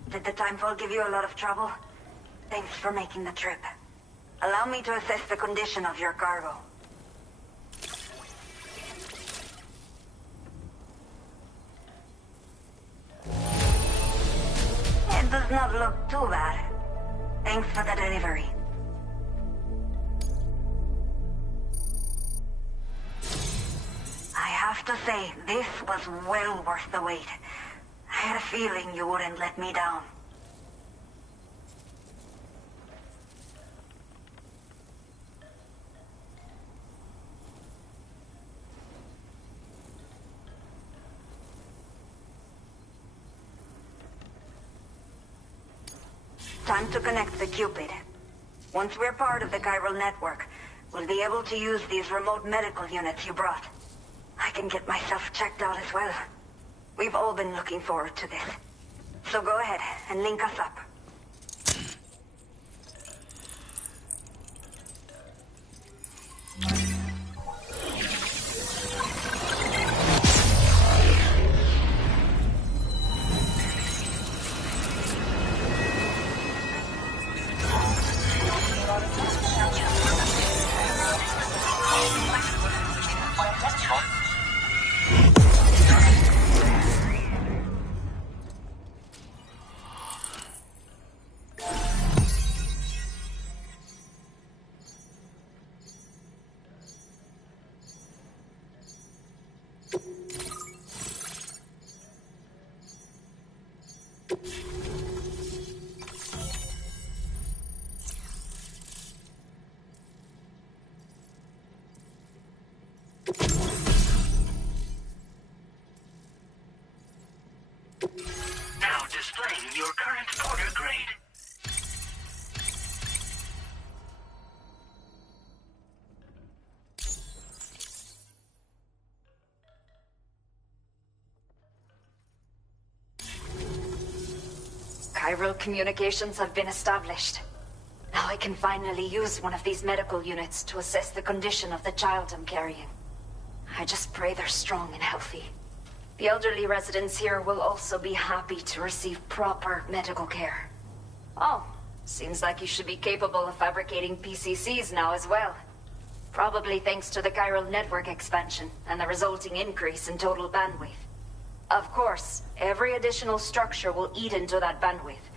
Did the timefall give you a lot of trouble? Thanks for making the trip. Allow me to assess the condition of your cargo. It does not look too bad. Thanks for the delivery. I have to say, this was well worth the wait. I had a feeling you wouldn't let me down. Time to connect the Cupid. Once we're part of the chiral network, we'll be able to use these remote medical units you brought. I can get myself checked out as well. We've all been looking forward to this. So go ahead and link us up. Now displaying your current porter grade. Chiral communications have been established. Now I can finally use one of these medical units to assess the condition of the child I'm carrying. I just pray they're strong and healthy. The elderly residents here will also be happy to receive proper medical care. Oh, seems like you should be capable of fabricating PCCs now as well. Probably thanks to the chiral network expansion and the resulting increase in total bandwidth. Of course, every additional structure will eat into that bandwidth,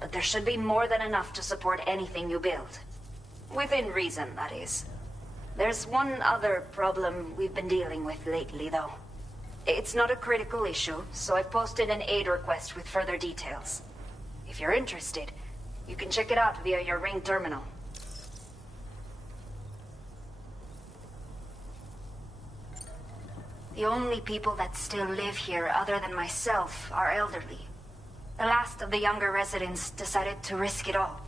but there should be more than enough to support anything you build. Within reason, that is. There's one other problem we've been dealing with lately, though. It's not a critical issue, so I've posted an aid request with further details. If you're interested, you can check it out via your ring terminal. The only people that still live here other than myself are elderly. The last of the younger residents decided to risk it all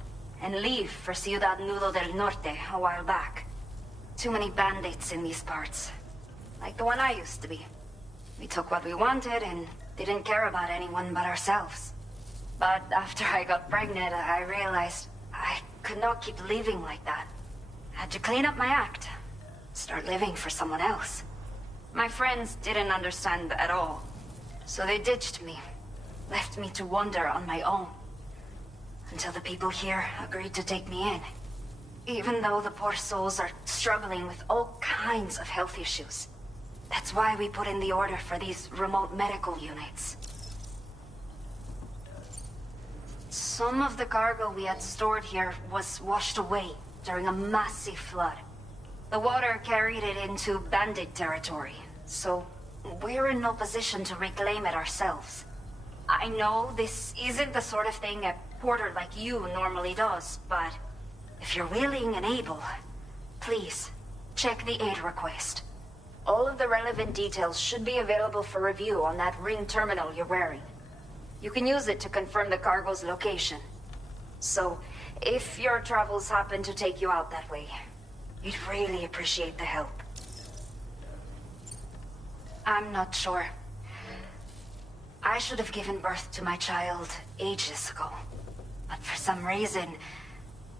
and leave for Ciudad Nudo del Norte a while back. Too many bandits in these parts. Like the one I used to be. We took what we wanted and didn't care about anyone but ourselves. But after I got pregnant, I realized I could not keep living like that. I had to clean up my act. Start living for someone else. My friends didn't understand at all. So they ditched me. Left me to wander on my own. Until the people here agreed to take me in. Even though the poor souls are struggling with all kinds of health issues. That's why we put in the order for these remote medical units. Some of the cargo we had stored here was washed away during a massive flood. The water carried it into bandit territory, so we're in no position to reclaim it ourselves. I know this isn't the sort of thing a porter like you normally does, but if you're willing and able, please, check the aid request. All of the relevant details should be available for review on that ring terminal you're wearing. You can use it to confirm the cargo's location. So, if your travels happen to take you out that way, we'd really appreciate the help. I'm not sure. I should have given birth to my child ages ago. But for some reason,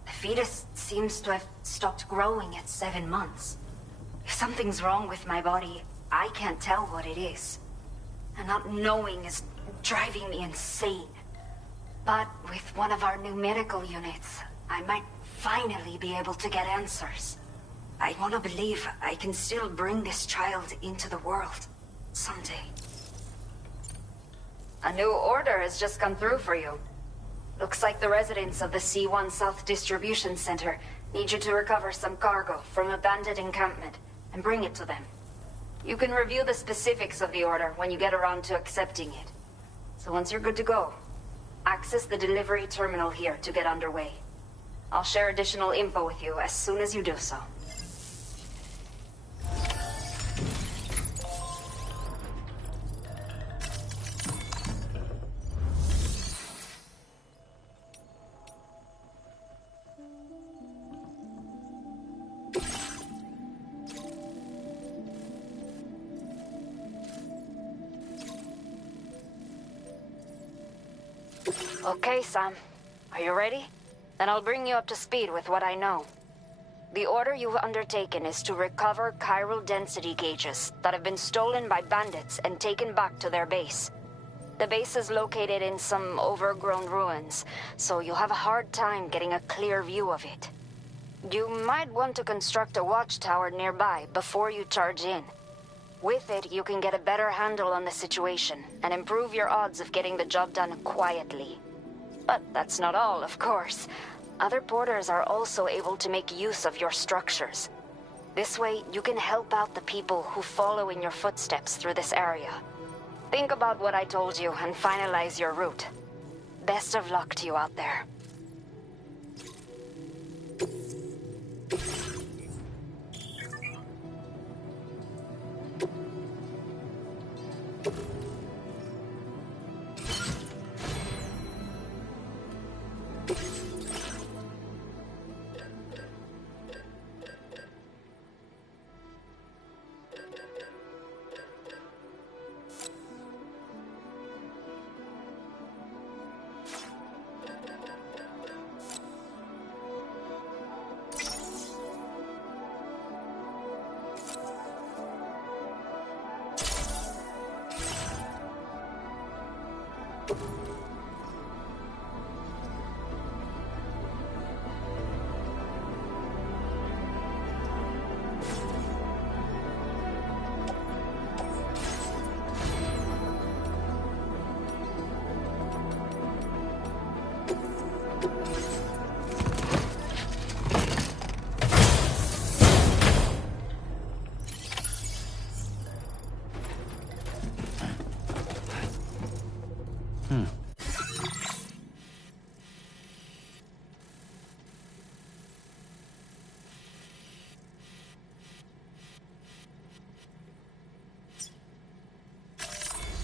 the fetus seems to have stopped growing at 7 months. If something's wrong with my body, I can't tell what it is. And not knowing is driving me insane. But with one of our new medical units, I might finally be able to get answers. I want to believe I can still bring this child into the world someday. A new order has just come through for you. Looks like the residents of the C1 South Distribution Center need you to recover some cargo from a bandit encampment and bring it to them. You can review the specifics of the order when you get around to accepting it. So once you're good to go, access the delivery terminal here to get underway. I'll share additional info with you as soon as you do so. Okay, Sam. Are you ready? Then I'll bring you up to speed with what I know. The order you've undertaken is to recover chiral density gauges that have been stolen by bandits and taken back to their base. The base is located in some overgrown ruins, so you'll have a hard time getting a clear view of it. You might want to construct a watchtower nearby before you charge in. With it, you can get a better handle on the situation and improve your odds of getting the job done quietly. But that's not all, of course. Other porters are also able to make use of your structures. This way, you can help out the people who follow in your footsteps through this area. Think about what I told you and finalize your route. Best of luck to you out there.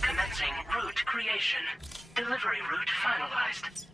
Commencing route creation. Delivery route finalized.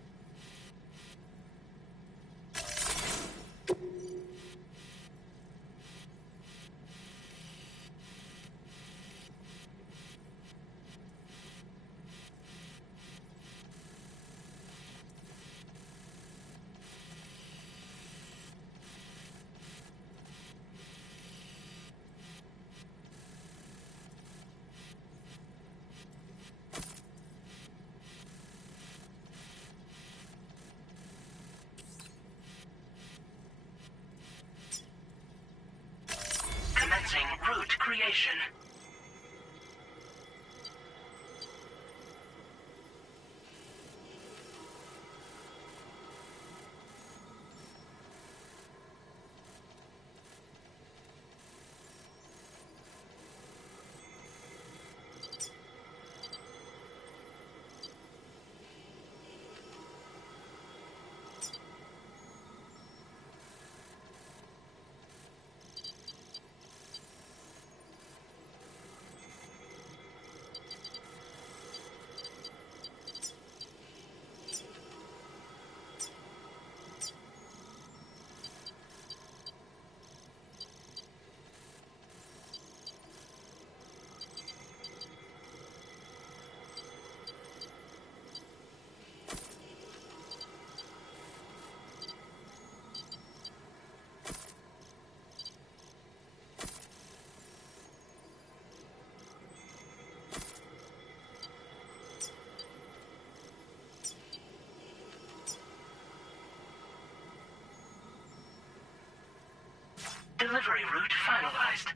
Commencing route creation. Delivery route finalized.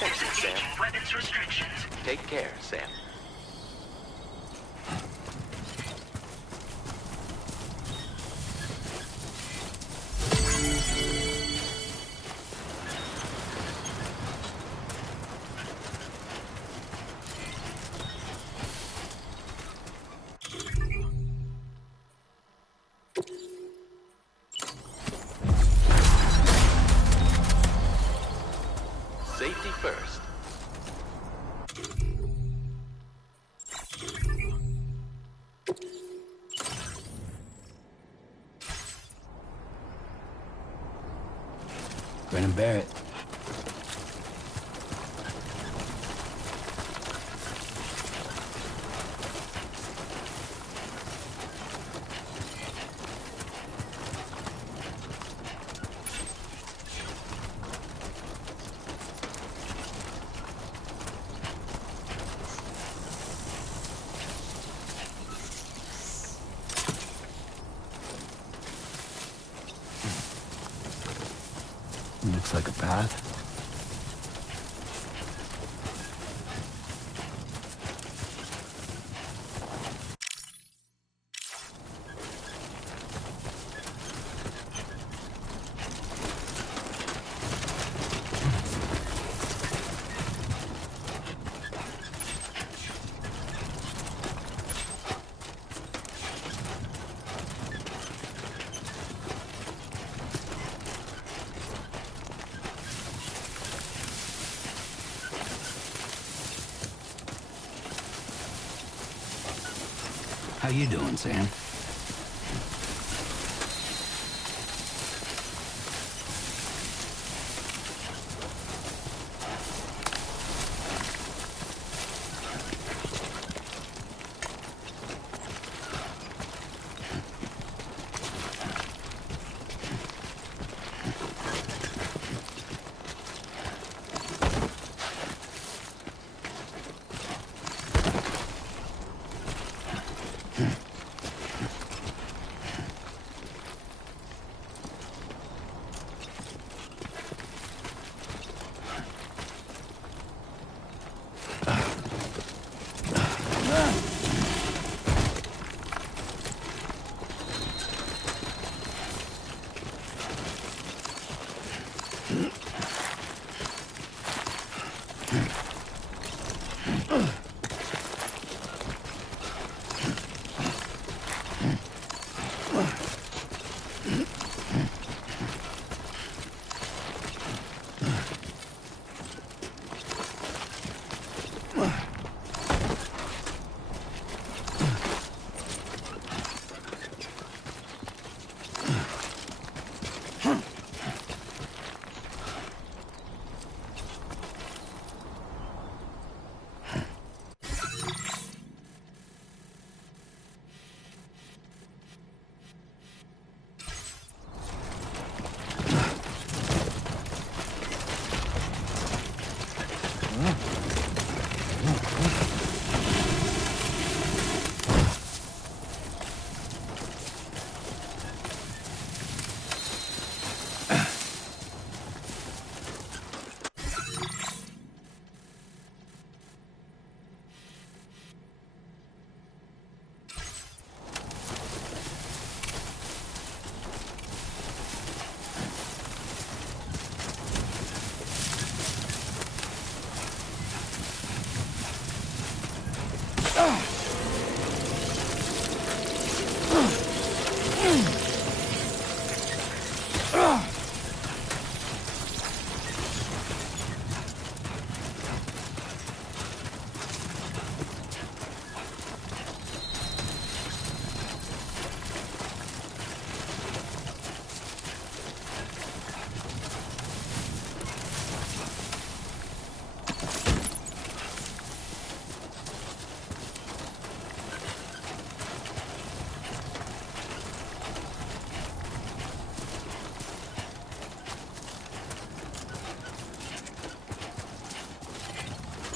Disengaging weapons restrictions. Take care, Sam. Safety first. Brennan Barrett. Looks like a path. How you doing, Sam?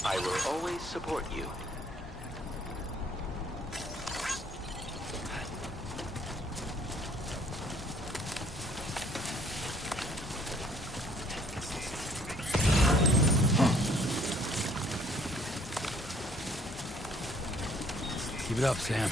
I will always support you. Keep it up, Sam.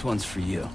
This one's for you.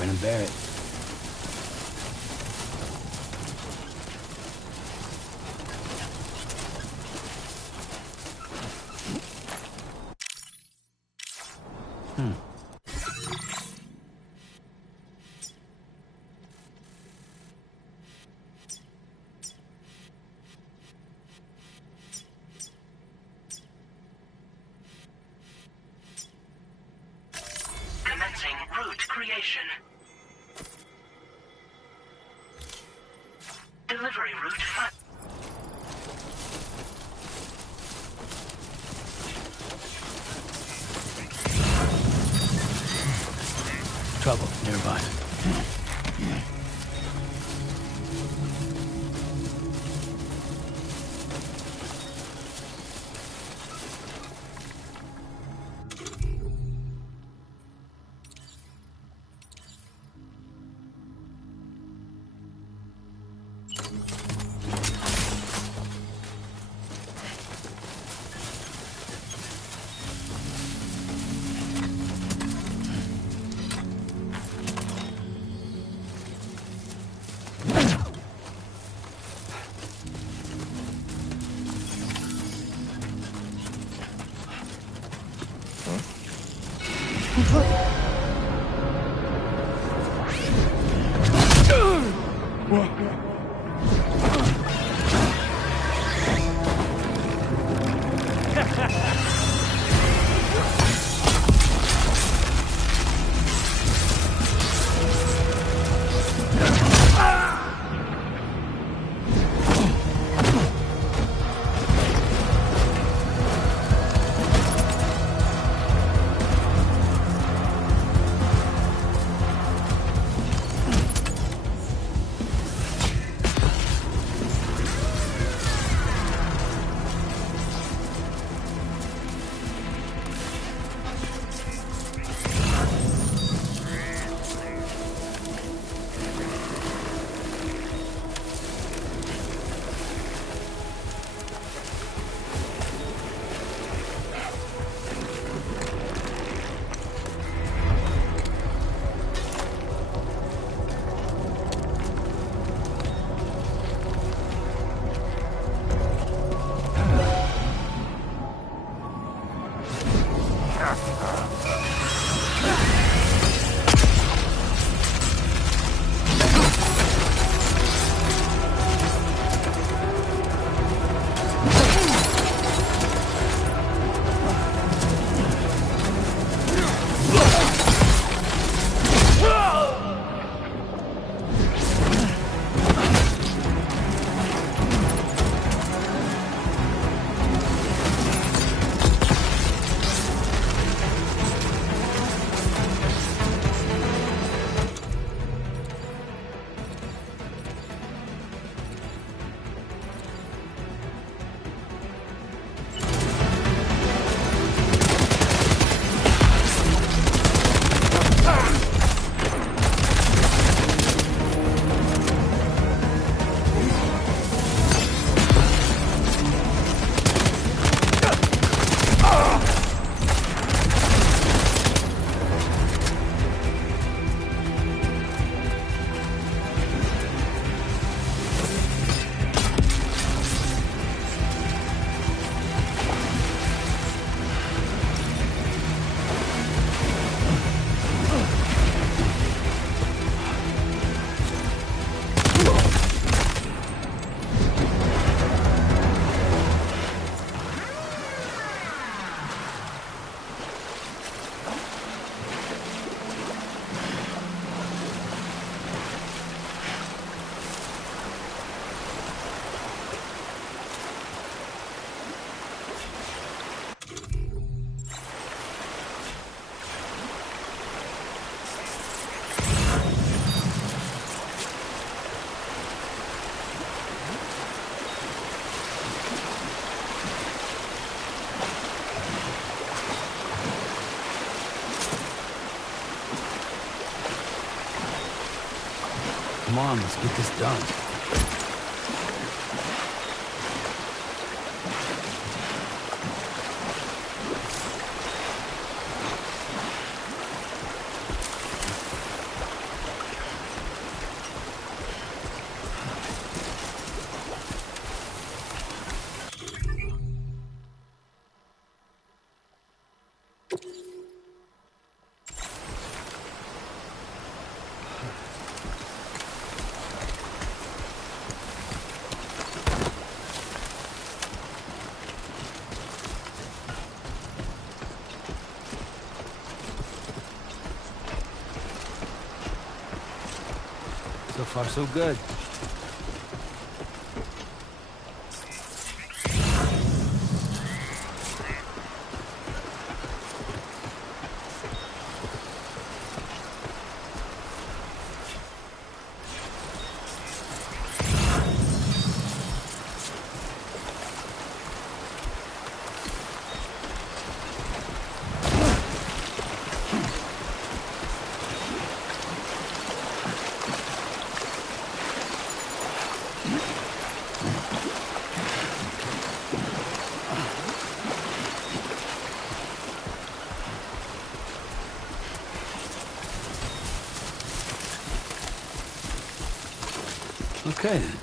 Grin and bear it. Commencing route creation. Delivery route 5. Trouble nearby. Come on, let's get this done. So far, so good. Okay, then.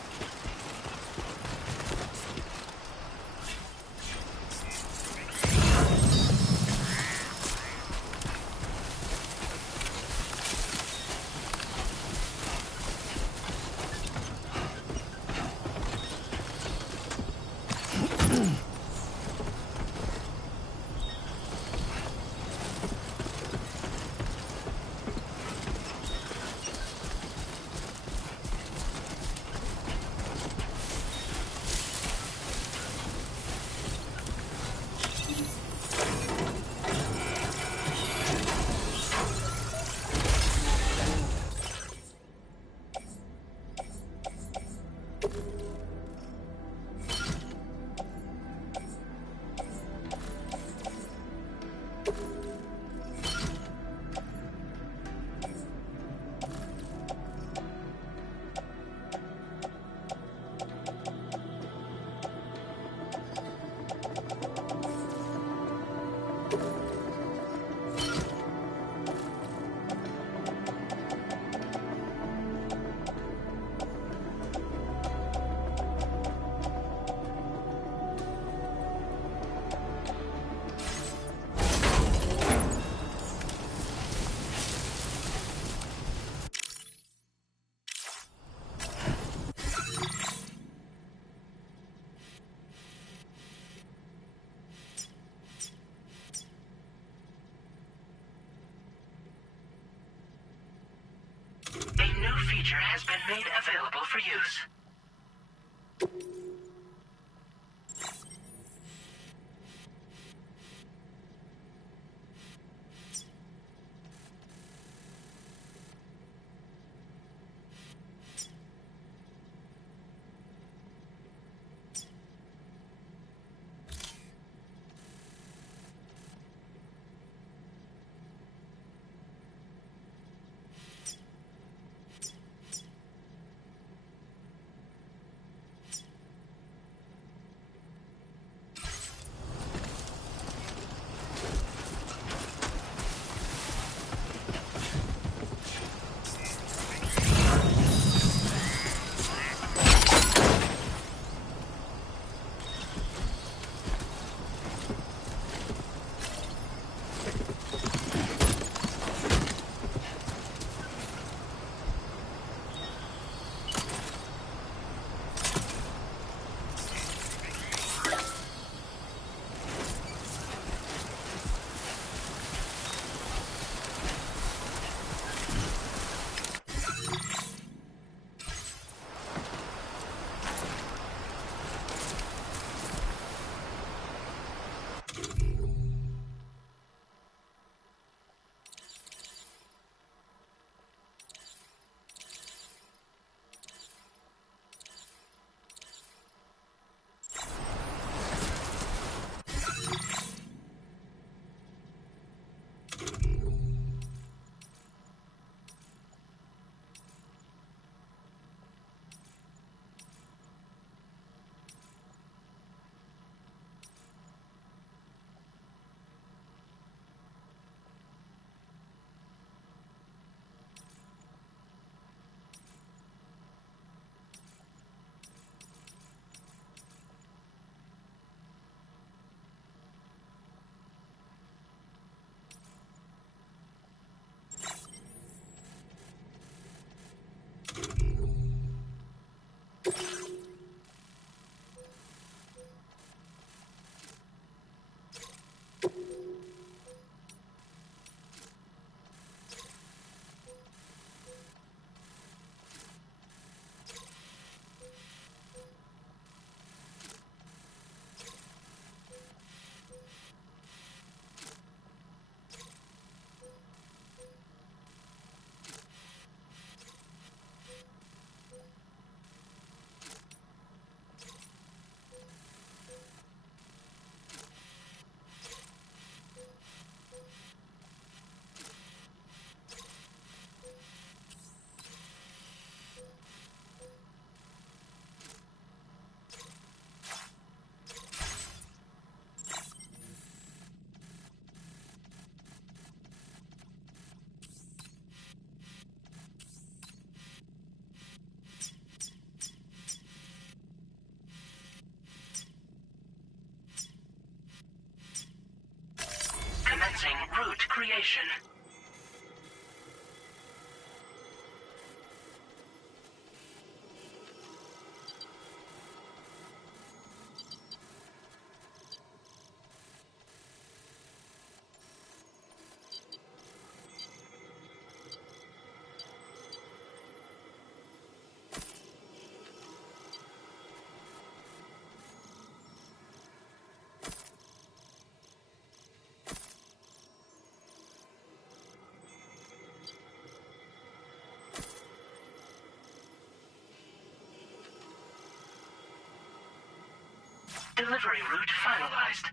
A new feature has been made available for use. mission. Delivery route finalized.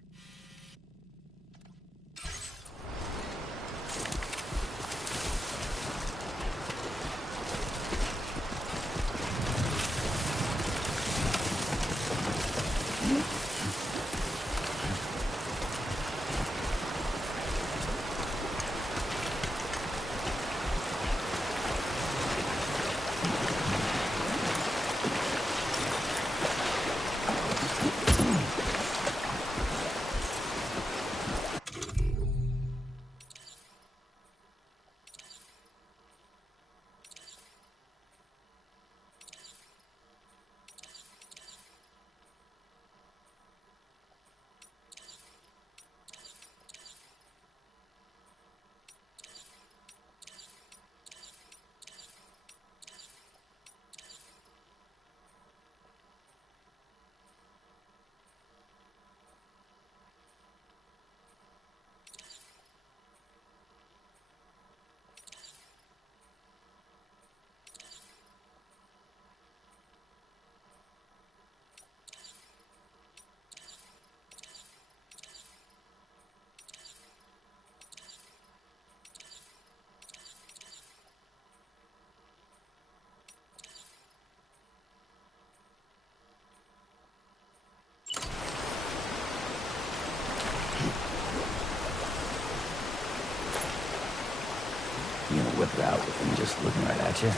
You gonna whip it out with him just looking right at you? Yeah,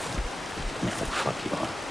the fuck you are.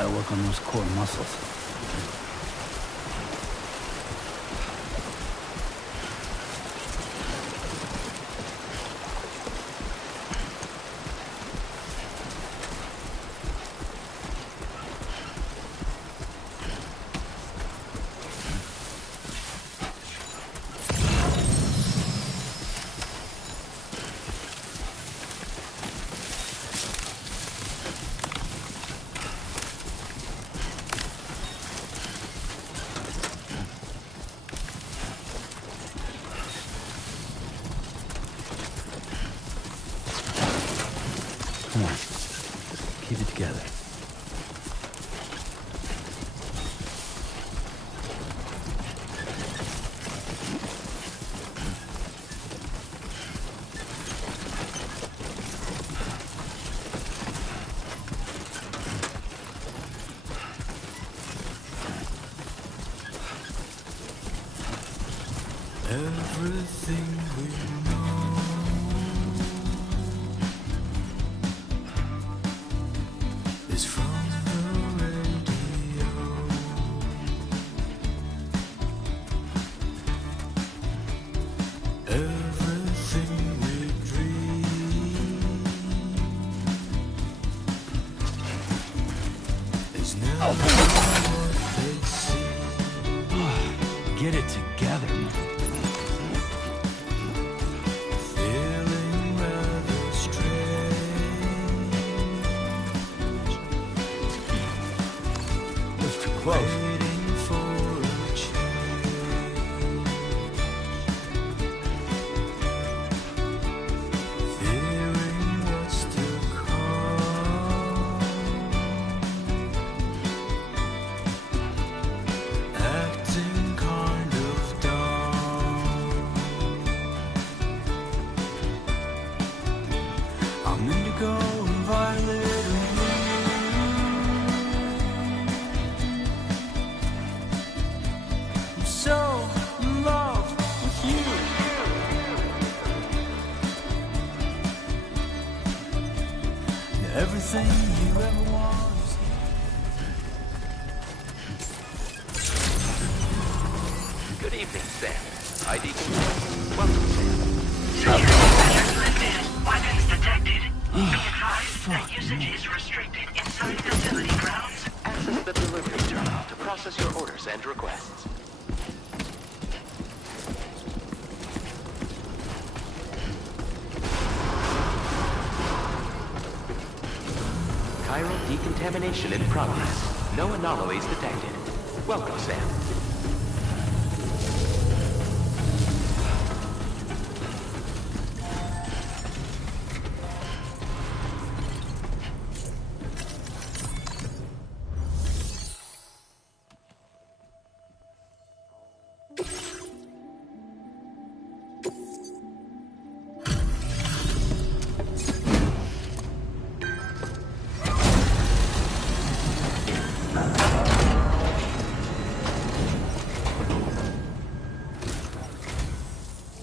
Gotta work on those core muscles. Come on. Keep it together. Everything we know is from the radio. Everything we dream is never what they see. Get it together, man. Feeling rather strange. It's too close. Waiting for a change. Fearing what's to come. Acting kind of dumb. I'm indigo and violet and blue. I'm so in love with you. Everything you ever want is Good evening, Sam. ID. Welcome, Sam. Security measures lifted. Weapons detected. Be advised that usage is restricted inside facility grounds. Access the delivery terminal to process your orders and requests. Chiral decontamination in progress. No anomalies detected. Welcome, Sam.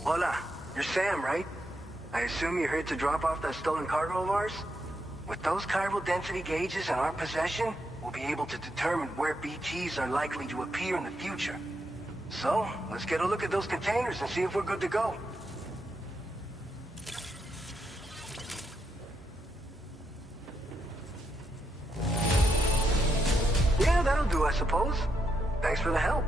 Hola, you're Sam, right? I assume you're here to drop off that stolen cargo of ours? With those chiral density gauges in our possession, we'll be able to determine where BGs are likely to appear in the future. So, let's get a look at those containers and see if we're good to go. Yeah, that'll do, I suppose. Thanks for the help.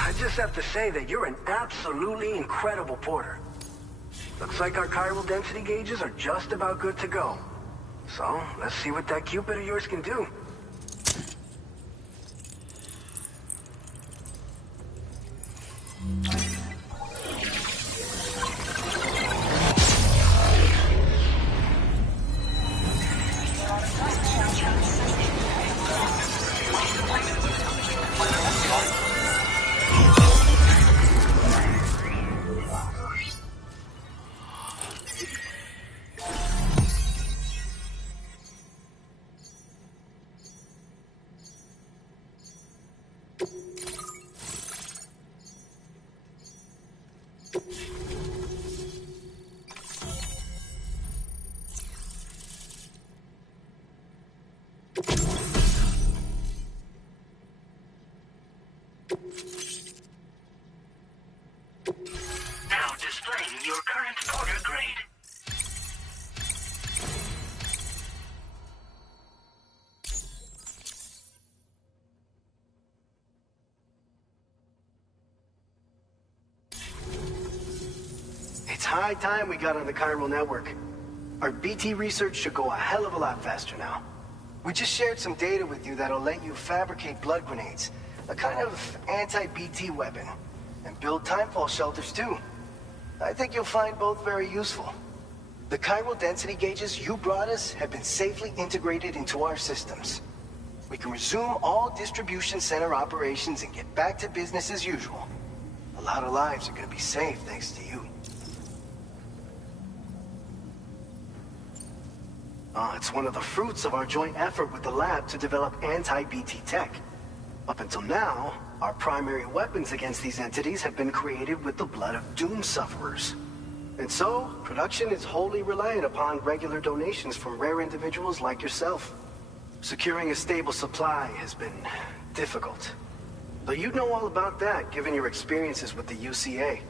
I just have to say that you're an absolutely incredible porter. Looks like our chiral density gauges are just about good to go. So, let's see what that Cupid of yours can do. high time we got on the chiral network. Our BT research should go a hell of a lot faster now. We just shared some data with you that'll let you fabricate blood grenades, a kind of anti-BT weapon, and build timefall shelters too. I think you'll find both very useful. The chiral density gauges you brought us have been safely integrated into our systems. We can resume all distribution center operations and get back to business as usual. A lot of lives are gonna be saved thanks to you. It's one of the fruits of our joint effort with the lab to develop anti-BT tech. Up until now, our primary weapons against these entities have been created with the blood of doom sufferers. And so, production is wholly reliant upon regular donations from rare individuals like yourself. Securing a stable supply has been difficult. But you'd know all about that, given your experiences with the UCA.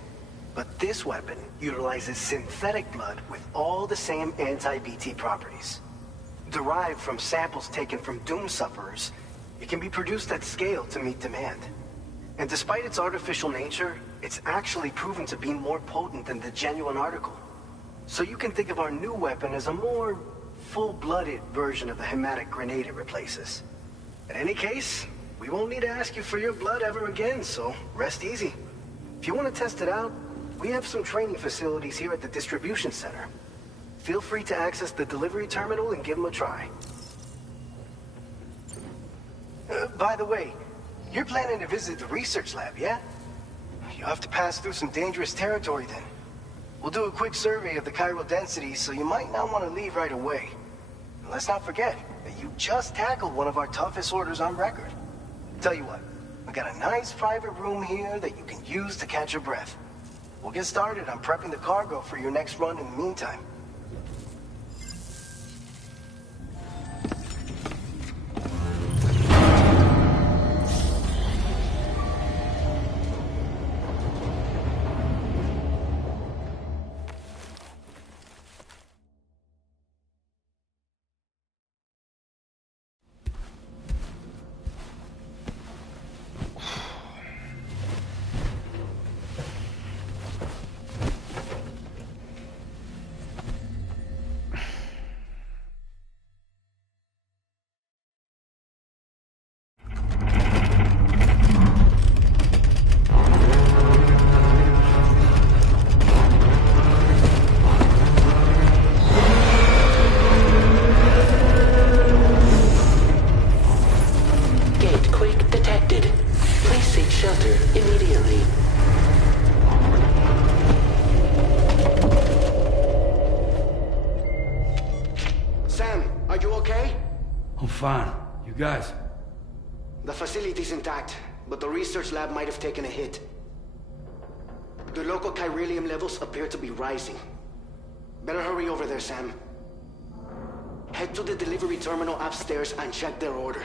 But this weapon utilizes synthetic blood with all the same anti-BT properties. Derived from samples taken from doom sufferers, it can be produced at scale to meet demand. And despite its artificial nature, it's actually proven to be more potent than the genuine article. So you can think of our new weapon as a more full-blooded version of the hematic grenade it replaces. In any case, we won't need to ask you for your blood ever again, so rest easy. If you want to test it out, we have some training facilities here at the distribution center. Feel free to access the delivery terminal and give them a try. By the way, you're planning to visit the research lab, yeah? You'll have to pass through some dangerous territory then. We'll do a quick survey of the chiral density, so you might not want to leave right away. And let's not forget that you just tackled one of our toughest orders on record. Tell you what, we got a nice private room here that you can use to catch your breath. We'll get started on prepping the cargo for your next run in the meantime. Fine. You guys? The facility's intact, but the research lab might have taken a hit. The local chiralium levels appear to be rising. Better hurry over there, Sam. Head to the delivery terminal upstairs and check their order.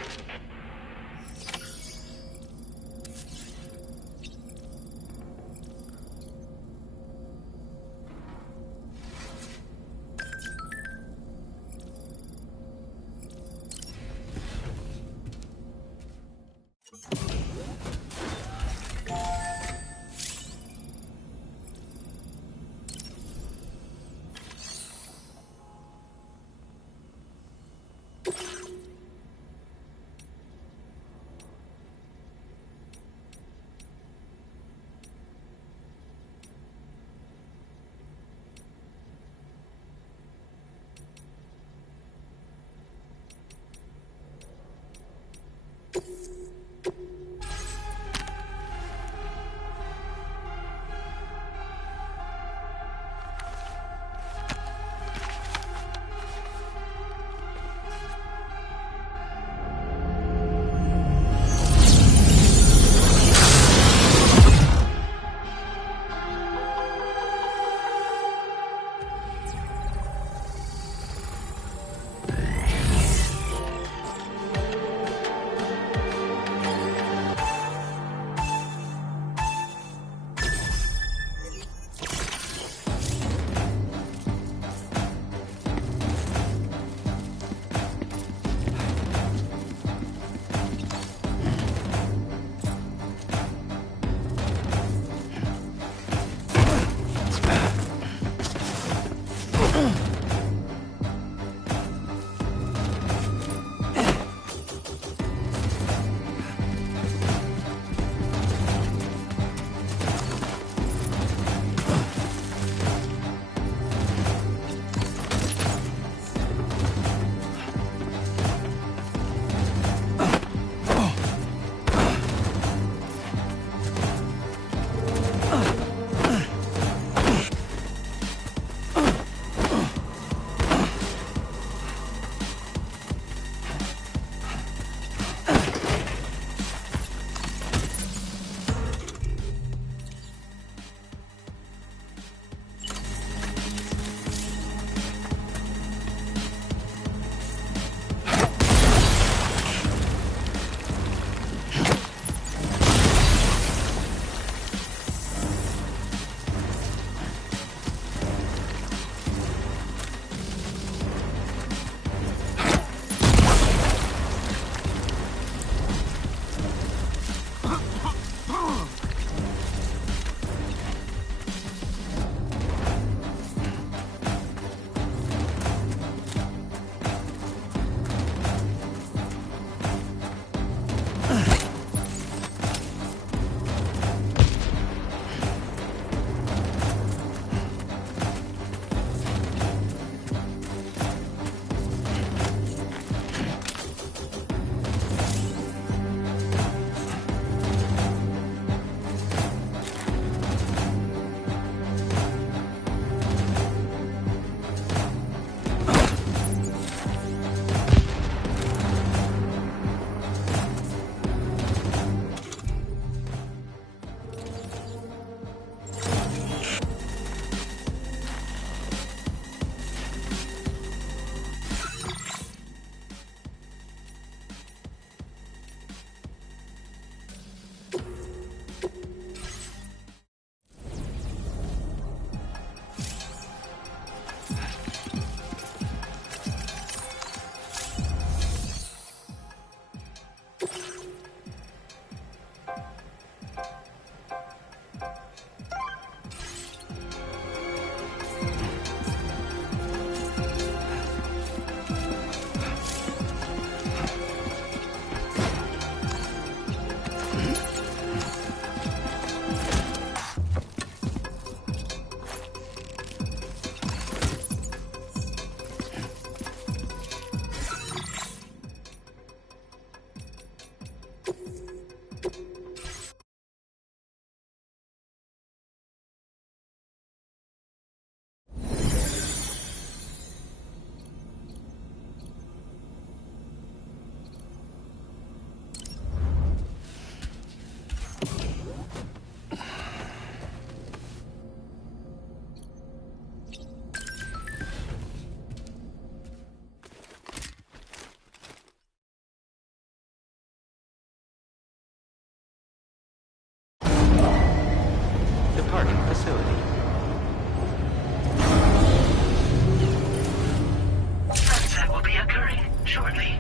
shortly.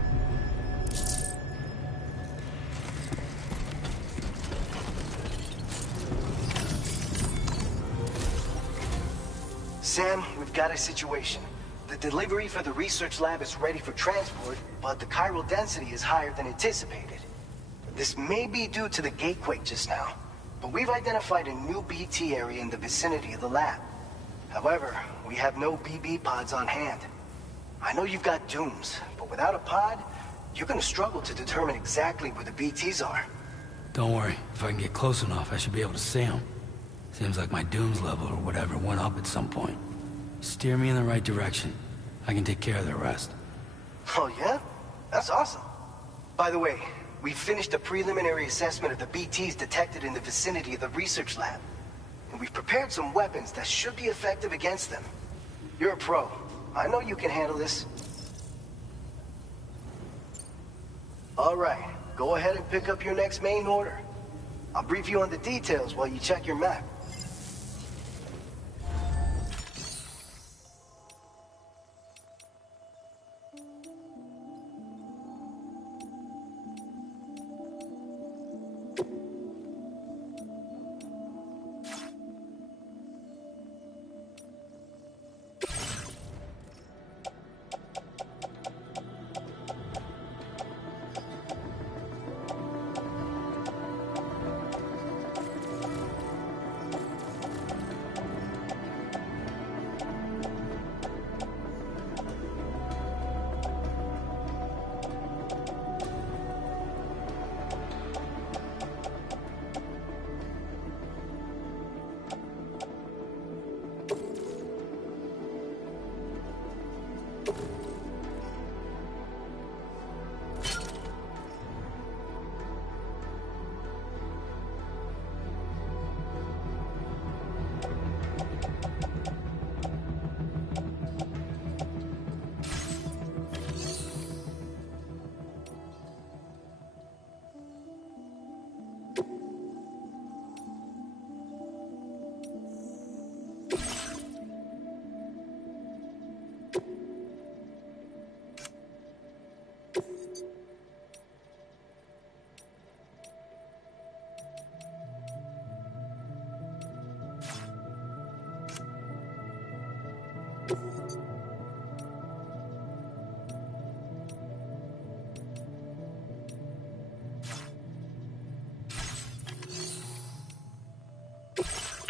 Sam, we've got a situation. The delivery for the research lab is ready for transport, but the chiral density is higher than anticipated. This may be due to the gatequake just now, but we've identified a new BT area in the vicinity of the lab. However, we have no BB pods on hand. I know you've got dooms, but without a pod, you're gonna struggle to determine exactly where the BTs are. Don't worry. If I can get close enough, I should be able to see them. Seems like my dooms level or whatever went up at some point. Steer me in the right direction. I can take care of the rest. Oh yeah? That's awesome. By the way, we've finished a preliminary assessment of the BTs detected in the vicinity of the research lab. And we've prepared some weapons that should be effective against them. You're a pro. I know you can handle this. All right, go ahead and pick up your next main order. I'll brief you on the details while you check your map.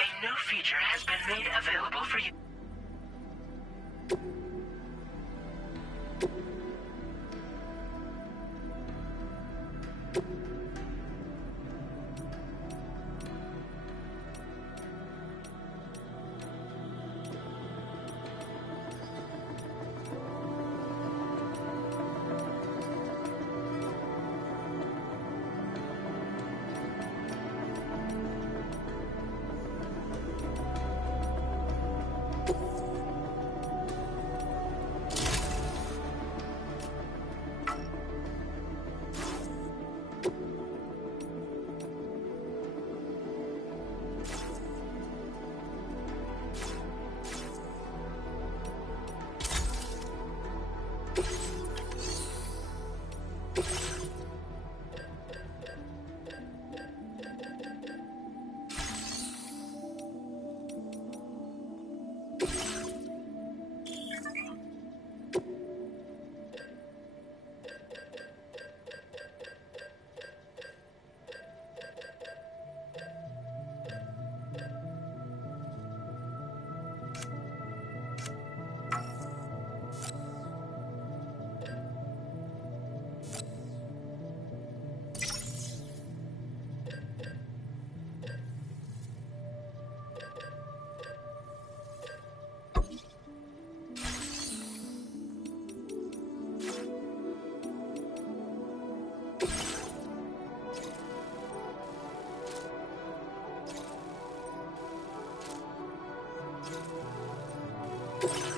A new feature has been made available for you.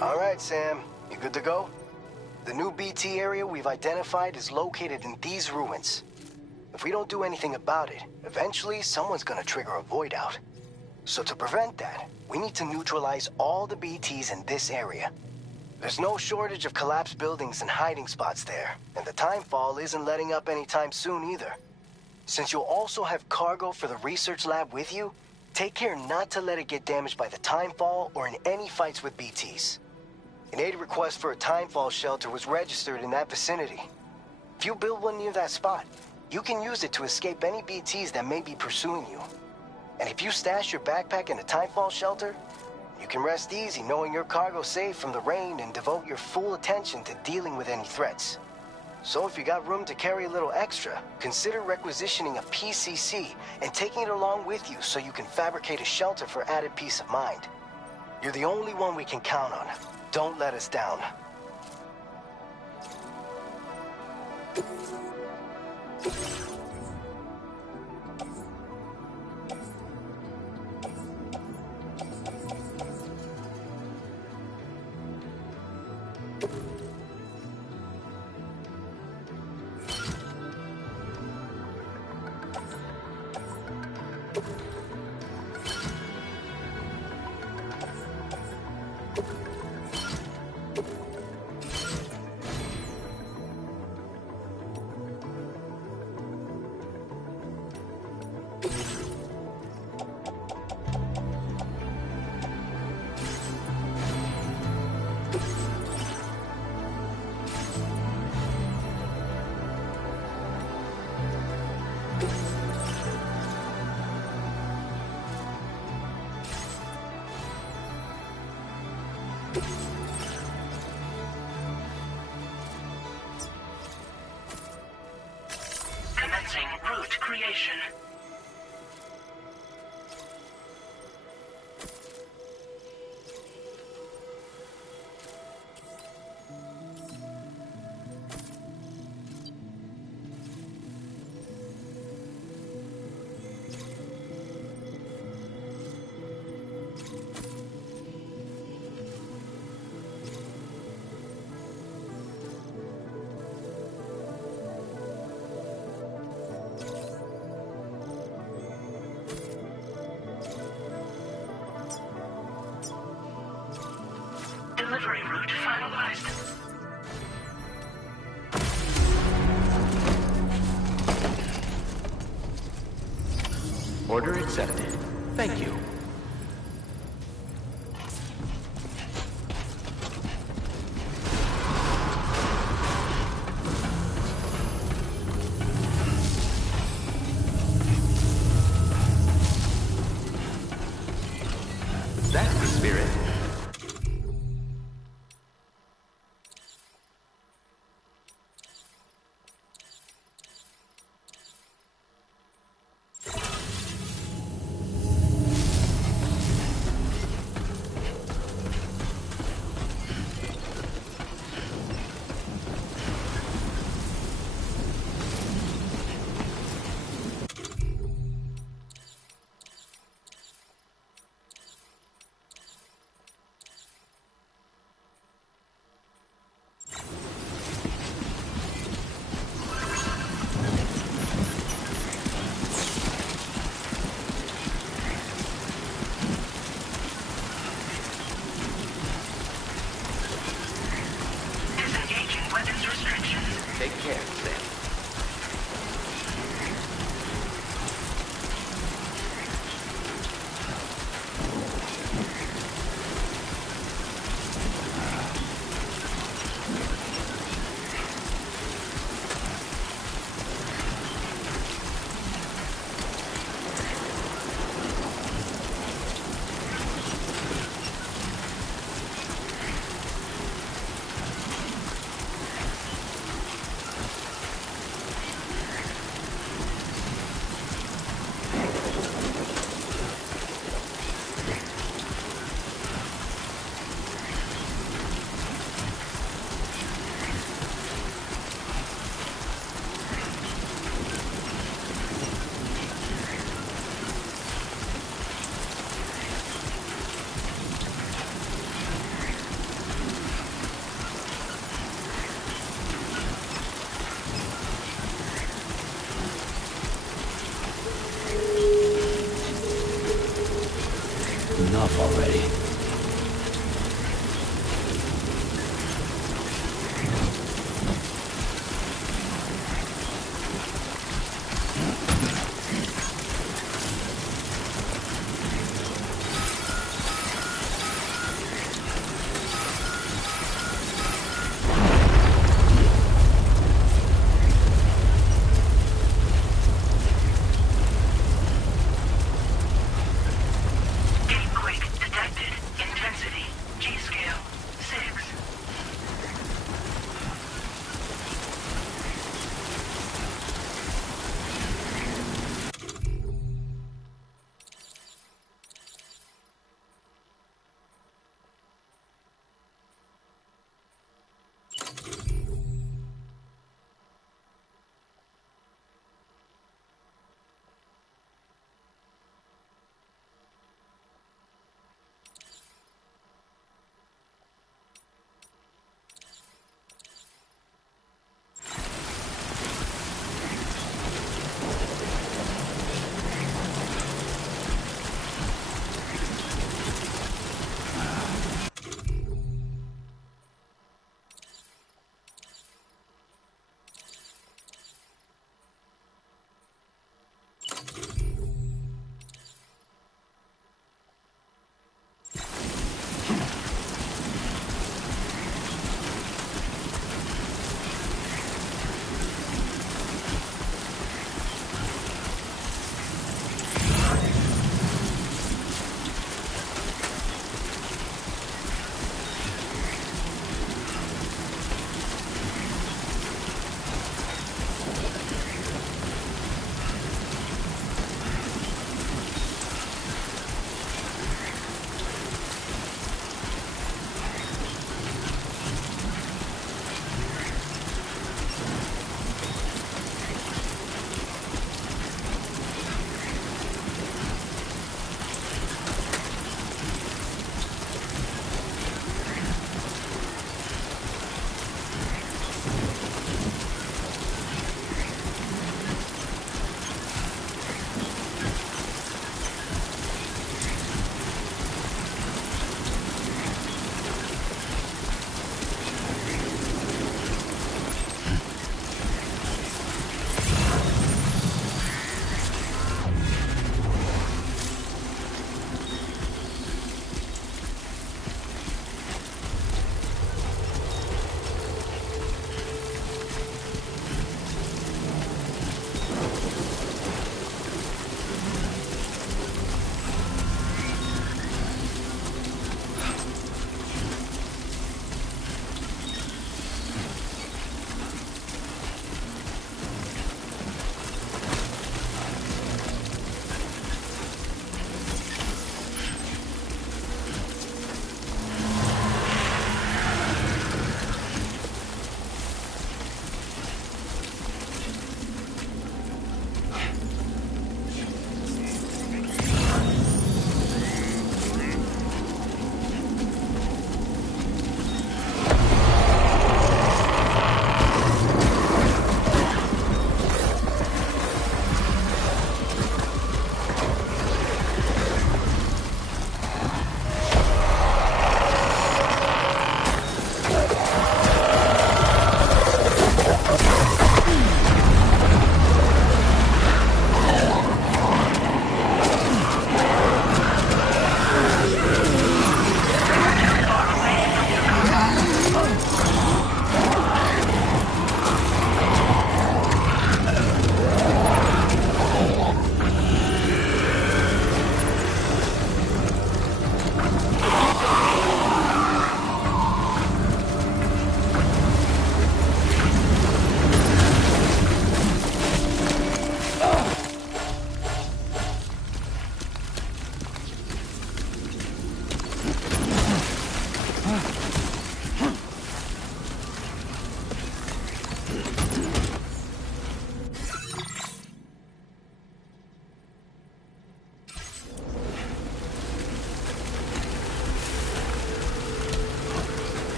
All right, Sam. You good to go? The new BT area we've identified is located in these ruins. If we don't do anything about it, eventually someone's gonna trigger a void out. So to prevent that, we need to neutralize all the BTs in this area. There's no shortage of collapsed buildings and hiding spots there, and the timefall isn't letting up anytime soon either. Since you'll also have cargo for the research lab with you, take care not to let it get damaged by the timefall or in any fights with BTs. An aid request for a timefall shelter was registered in that vicinity. If you build one near that spot, you can use it to escape any BTs that may be pursuing you. And if you stash your backpack in a timefall shelter, you can rest easy knowing your cargo's safe from the rain and devote your full attention to dealing with any threats. So if you got room to carry a little extra, consider requisitioning a PCC and taking it along with you so you can fabricate a shelter for added peace of mind. You're the only one we can count on. Don't let us down. Commencing route creation. Delivery route finalized. Order accepted. Thank you. That's the spirit. Disengaging weapons restrictions. Take care, Sam.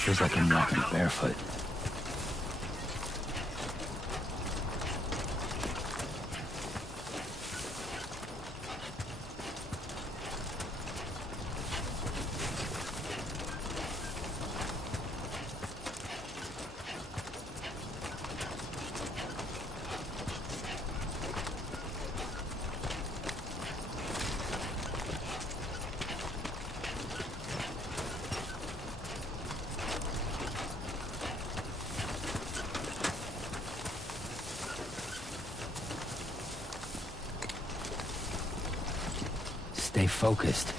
Feels like I'm walking barefoot. Stay focused.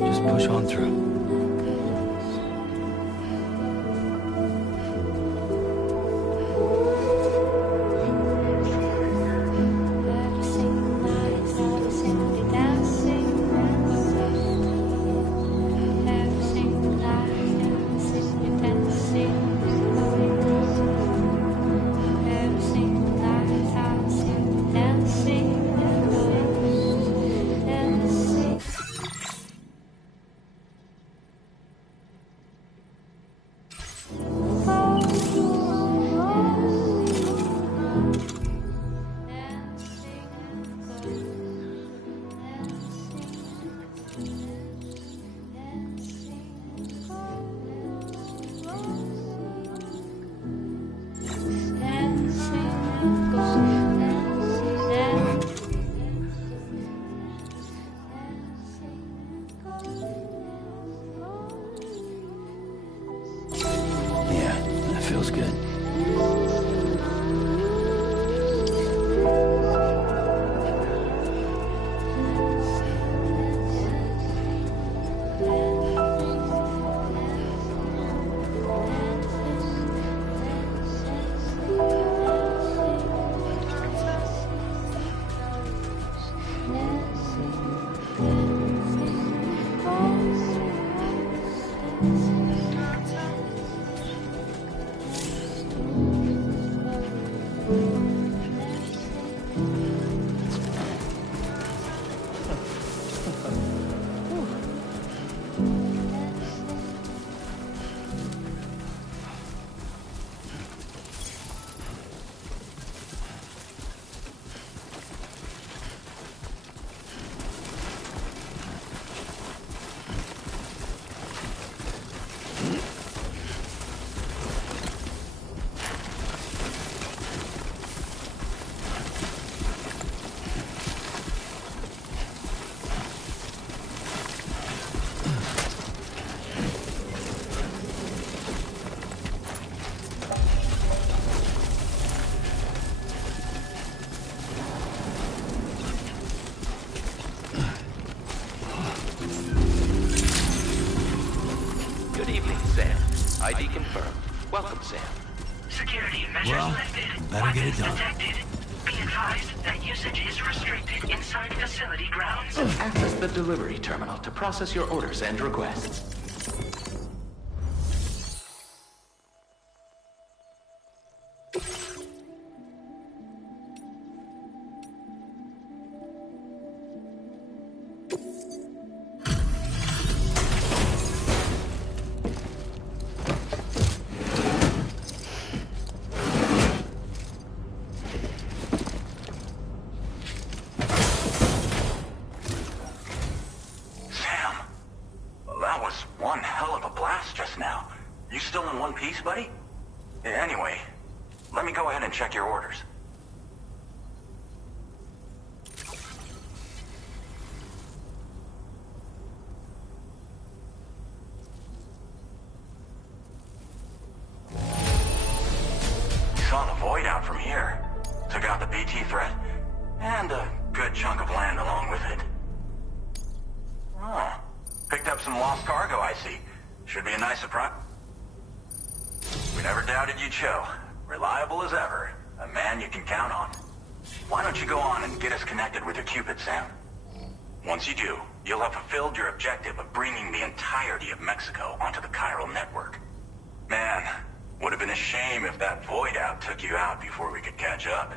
Just push on through. Yeah, that feels good. Good evening, Sam. ID confirmed. Welcome, Sam. Security measures Well, lifted. better get it Weapons done. detected. Be advised that usage is restricted inside facility grounds. Access the delivery terminal to process your orders and requests. Sam, that was one hell of a blast just now. You still in one piece, buddy? Anyway, let me go ahead and check your orders. Saw the void out from here. Took out the BT threat. And a good chunk of land along with it. Oh, picked up some lost cargo, I see. Should be a nice surprise. We never doubted you'd show. Reliable as ever. A man you can count on. Why don't you go on and get us connected with your Cupid, Sam? Once you do, you'll have fulfilled your objective of bringing the entirety of Mexico onto the chiral network. Man, would have been a shame if that void out took you out before we could catch up.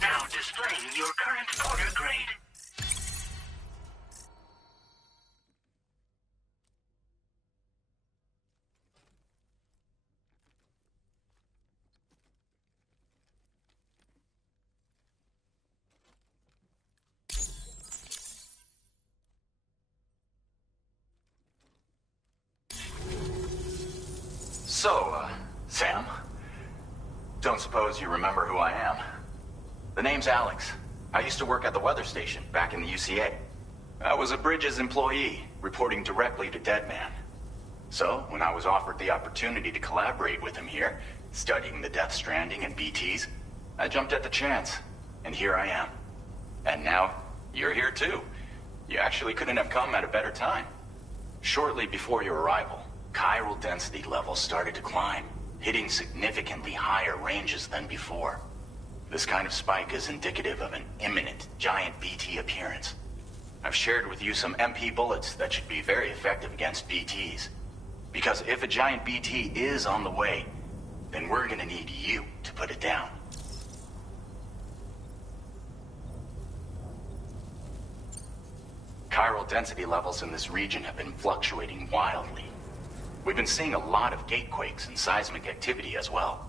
Now displaying your current porter grade. So, Sam? Don't suppose you remember who I am? The name's Alex. I used to work at the weather station back in the UCA. I was a Bridges employee, reporting directly to Deadman. So, when I was offered the opportunity to collaborate with him here, studying the Death Stranding and BTs, I jumped at the chance, and here I am. And now, you're here too. You actually couldn't have come at a better time. Shortly before your arrival, chiral density levels started to climb, hitting significantly higher ranges than before. This kind of spike is indicative of an imminent giant BT appearance. I've shared with you some MP bullets that should be very effective against BTs. Because if a giant BT is on the way, then we're gonna need you to put it down. Chiral density levels in this region have been fluctuating wildly. We've been seeing a lot of gatequakes and seismic activity as well.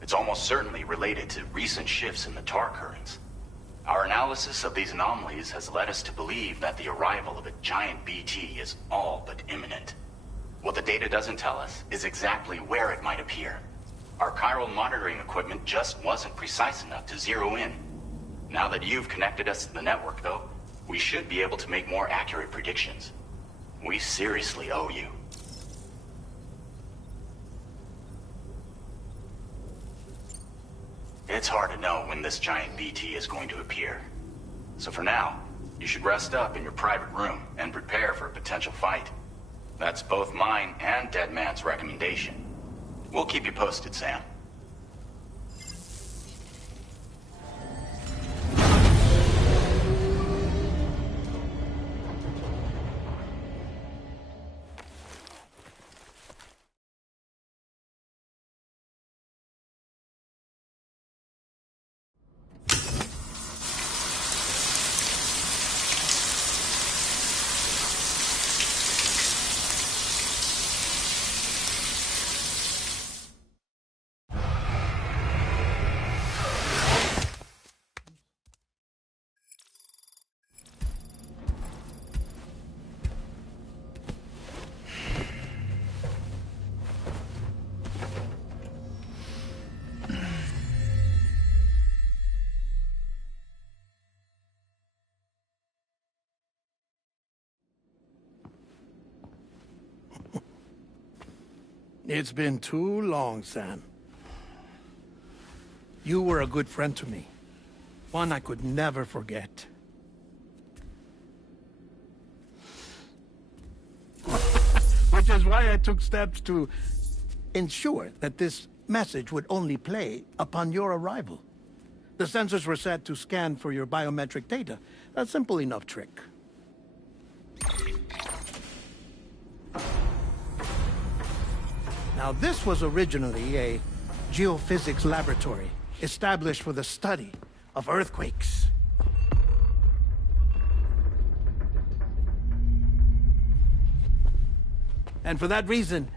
It's almost certainly related to recent shifts in the tar currents. Our analysis of these anomalies has led us to believe that the arrival of a giant BT is all but imminent. What the data doesn't tell us is exactly where it might appear. Our chiral monitoring equipment just wasn't precise enough to zero in. Now that you've connected us to the network, though, we should be able to make more accurate predictions. We seriously owe you. It's hard to know when this giant BT is going to appear. So for now, you should rest up in your private room and prepare for a potential fight. That's both mine and Deadman's recommendation. We'll keep you posted, Sam. It's been too long, Sam. You were a good friend to me. One I could never forget. Which is why I took steps to ensure that this message would only play upon your arrival. The sensors were set to scan for your biometric data. A simple enough trick. Now, this was originally a geophysics laboratory established for the study of earthquakes. And for that reason,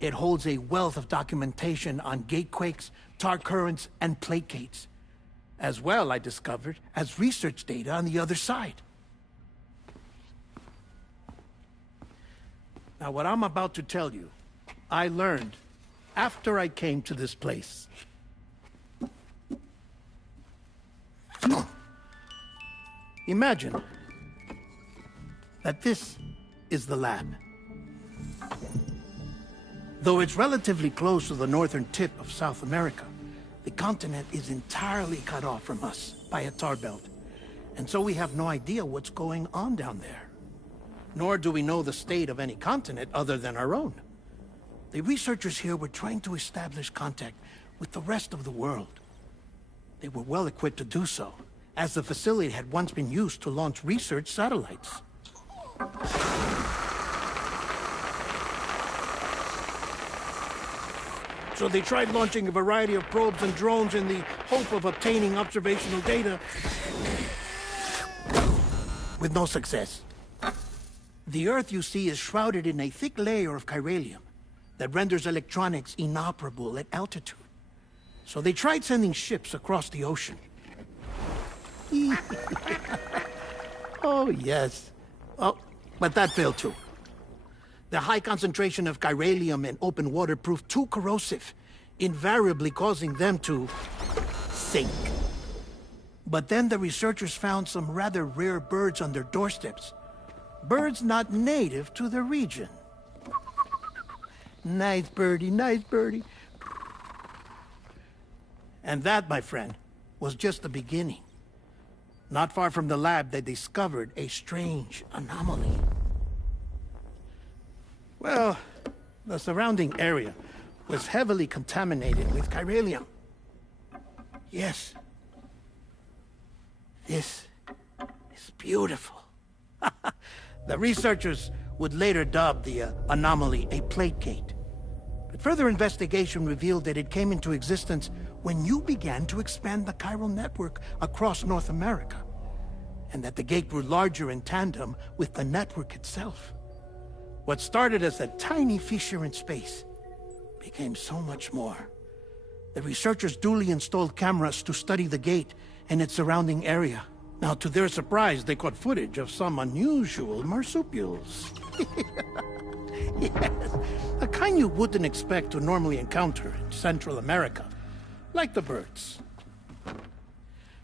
it holds a wealth of documentation on gatequakes, tar currents, and placates. As well, I discovered, as research data on the other side. Now, what I'm about to tell you, I learned after I came to this place. Imagine that this is the lab. Though it's relatively close to the northern tip of South America, the continent is entirely cut off from us by a tar belt. And so we have no idea what's going on down there. Nor do we know the state of any continent other than our own. The researchers here were trying to establish contact with the rest of the world. They were well equipped to do so, as the facility had once been used to launch research satellites. So they tried launching a variety of probes and drones in the hope of obtaining observational data, with no success. The Earth, you see, is shrouded in a thick layer of chiralium that renders electronics inoperable at altitude. So they tried sending ships across the ocean. Oh, yes. Oh, but that failed too. The high concentration of chiralium in open water proved too corrosive, invariably causing them to sink. But then the researchers found some rather rare birds on their doorsteps. Birds not native to the region. Nice birdie, nice birdie. And that, my friend, was just the beginning. Not far from the lab, they discovered a strange anomaly. Well, the surrounding area was heavily contaminated with chiralium. Yes. This is beautiful. The researchers would later dub the anomaly a plate gate. But further investigation revealed that it came into existence when you began to expand the chiral network across North America, and that the gate grew larger in tandem with the network itself. What started as a tiny fissure in space became so much more. The researchers duly installed cameras to study the gate and its surrounding area. Now, to their surprise, they caught footage of some unusual marsupials. Yes, a kind you wouldn't expect to normally encounter in Central America, like the birds.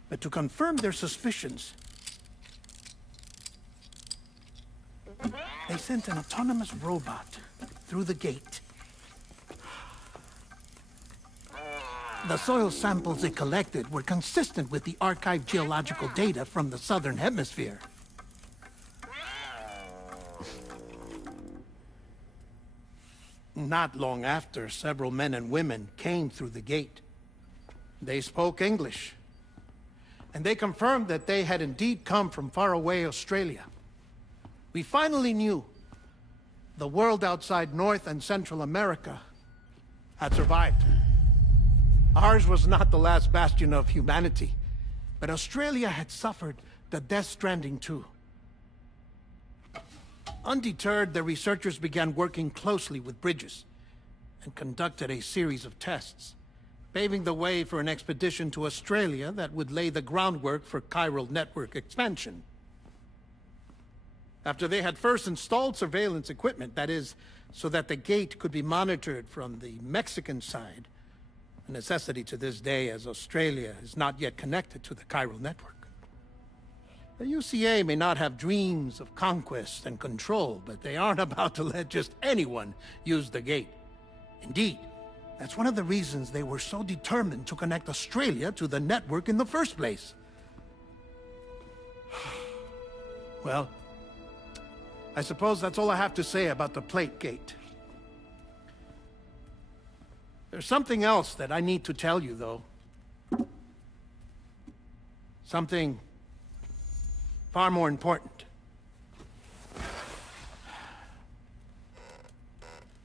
But to confirm their suspicions, they sent an autonomous robot through the gate. The soil samples it collected were consistent with the archived geological data from the southern hemisphere. Not long after, several men and women came through the gate. They spoke English, and they confirmed that they had indeed come from faraway Australia. We finally knew the world outside North and Central America had survived. Ours was not the last bastion of humanity, but Australia had suffered the Death Stranding too. Undeterred, the researchers began working closely with Bridges and conducted a series of tests, paving the way for an expedition to Australia that would lay the groundwork for chiral network expansion. After they had first installed surveillance equipment, that is, so that the gate could be monitored from the Mexican side, a necessity to this day as Australia is not yet connected to the chiral network. The UCA may not have dreams of conquest and control, but they aren't about to let just anyone use the gate. Indeed, that's one of the reasons they were so determined to connect Australia to the network in the first place. Well, I suppose that's all I have to say about the plate gate. There's something else that I need to tell you, though. Something far more important.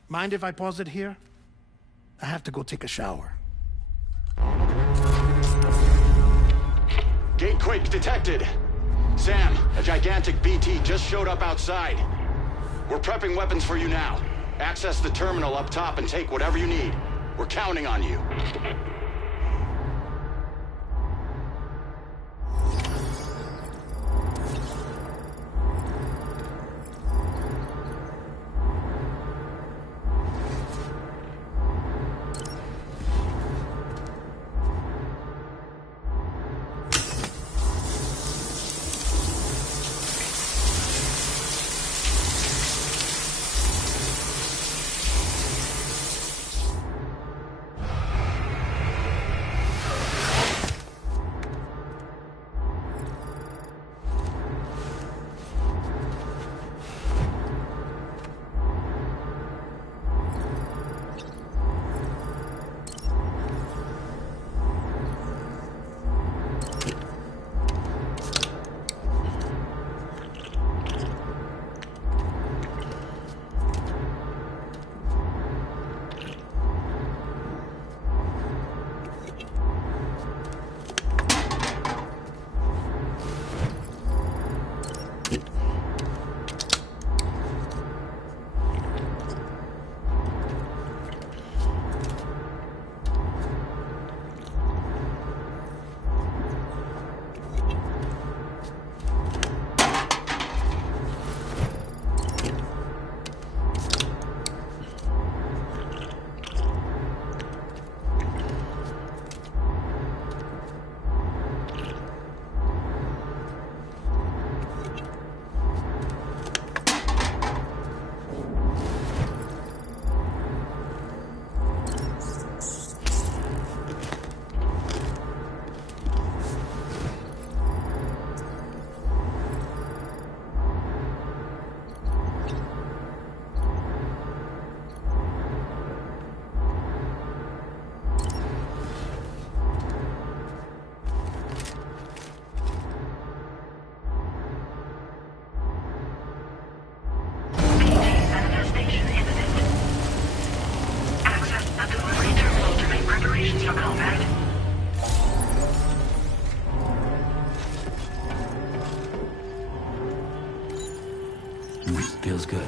Mind if I pause it here? I have to go take a shower. Gate quake detected. Sam, a gigantic BT just showed up outside. We're prepping weapons for you now. Access the terminal up top and take whatever you need. We're counting on you. Feels good.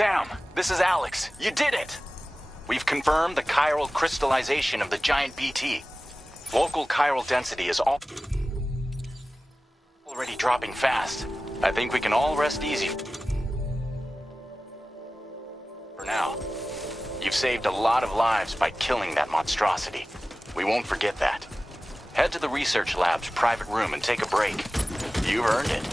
Sam, this is Alex. You did it! We've confirmed the chiral crystallization of the giant BT. Local chiral density is already dropping fast. I think we can all rest easy for now. You've saved a lot of lives by killing that monstrosity. We won't forget that. Head to the research lab's private room and take a break. You've earned it.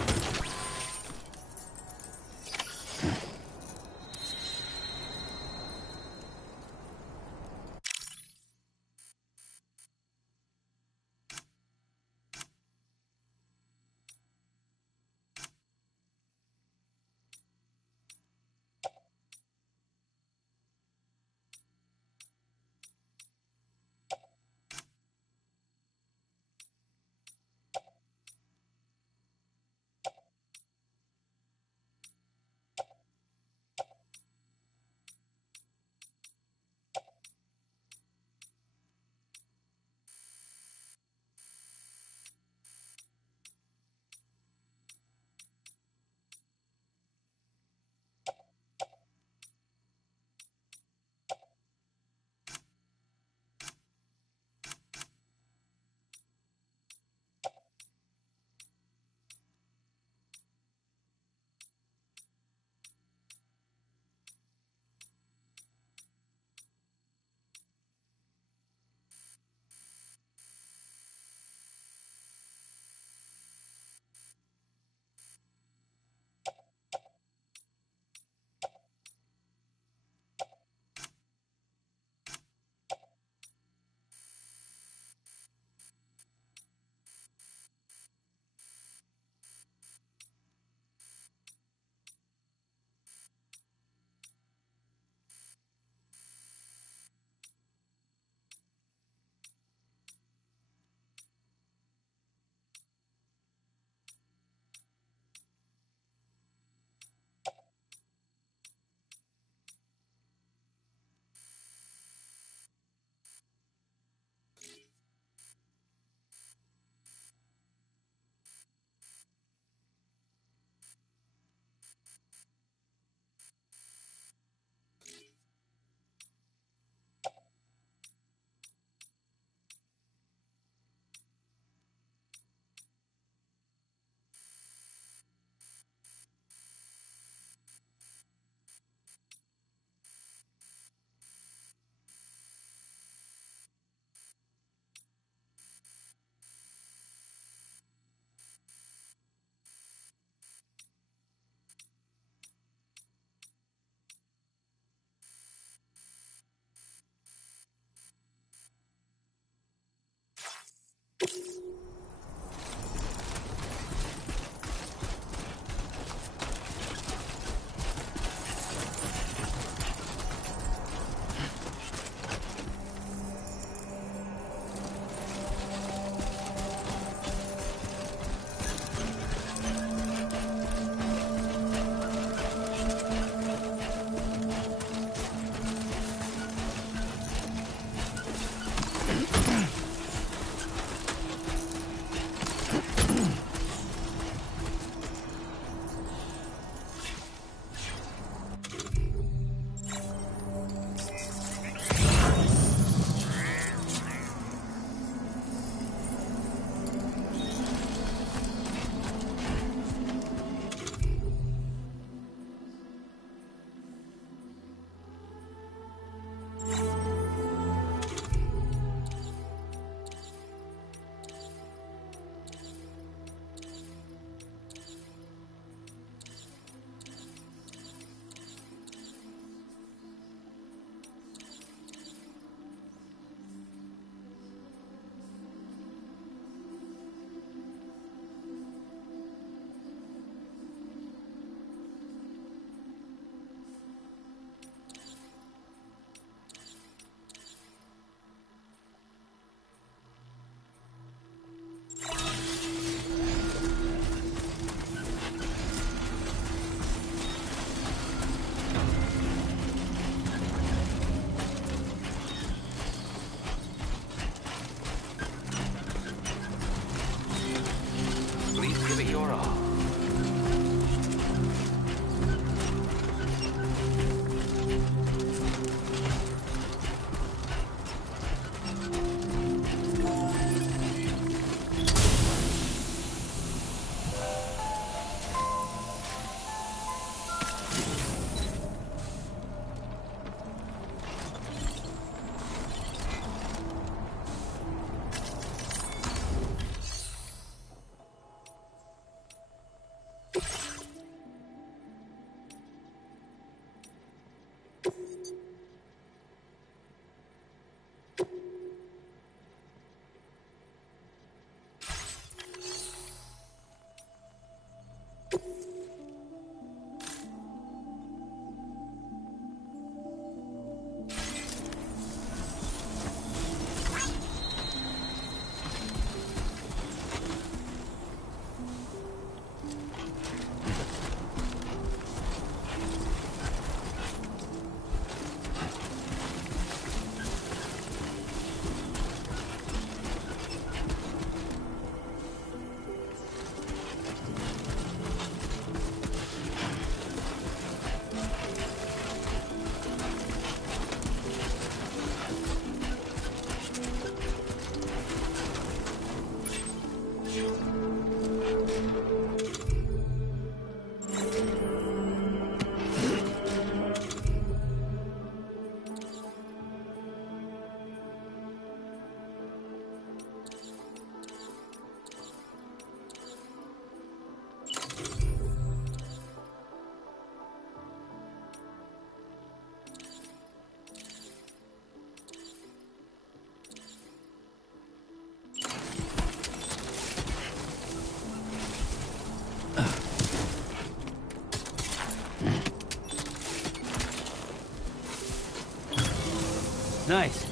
Nice.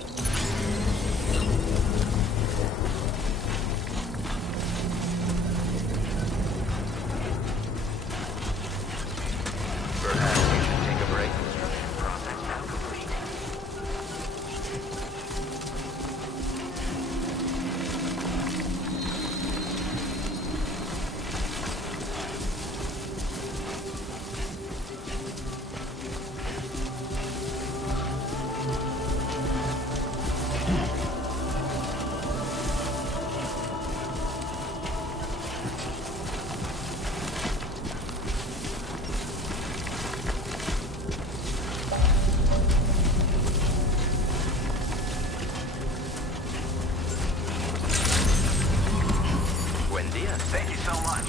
Perhaps we should take a break. Construction process now complete. Thank you so much.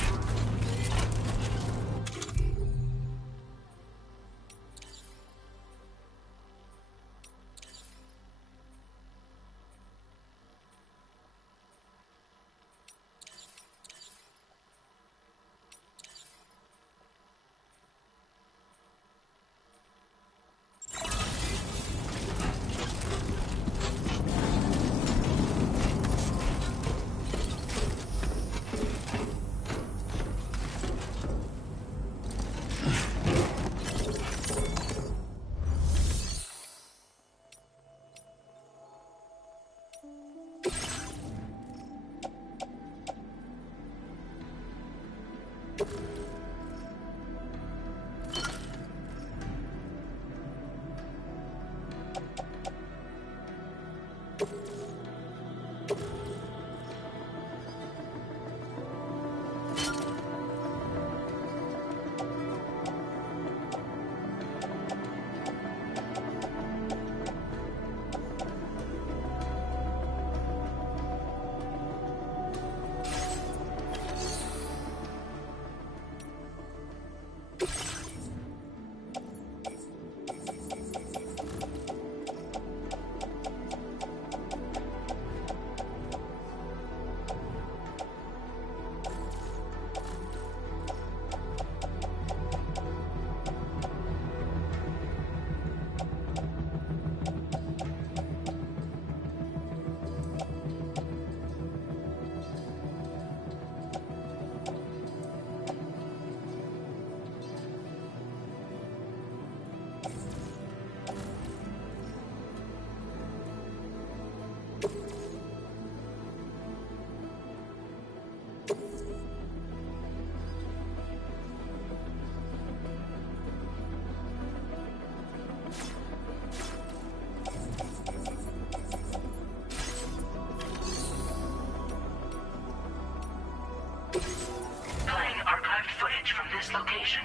Playing archived footage from this location.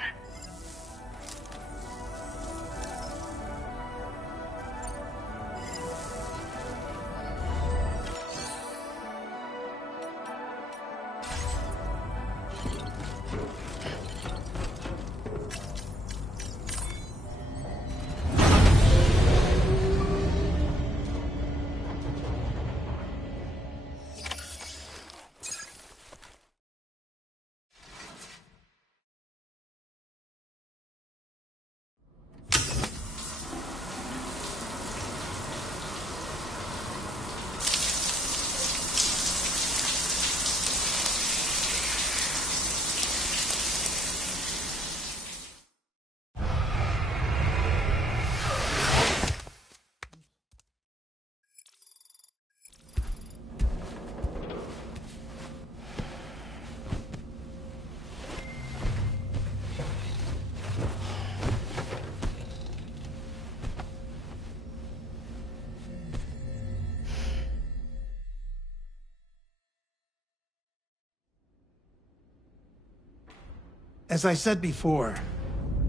As I said before,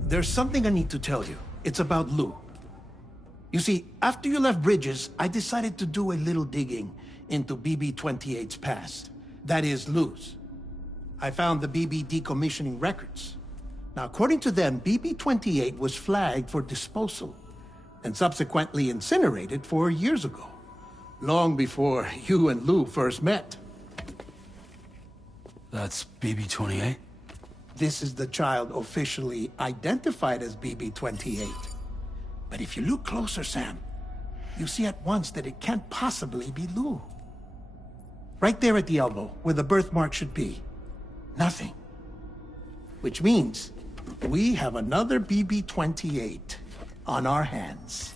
there's something I need to tell you. It's about Lou. You see, after you left Bridges, I decided to do a little digging into BB-28's past. That is, Lou's. I found the BB decommissioning records. Now, according to them, BB-28 was flagged for disposal and subsequently incinerated 4 years ago, long before you and Lou first met. That's BB-28? This is the child officially identified as BB-28. But if you look closer, Sam, you see at once that it can't possibly be Lou. Right there at the elbow, where the birthmark should be. Nothing. Which means we have another BB-28 on our hands.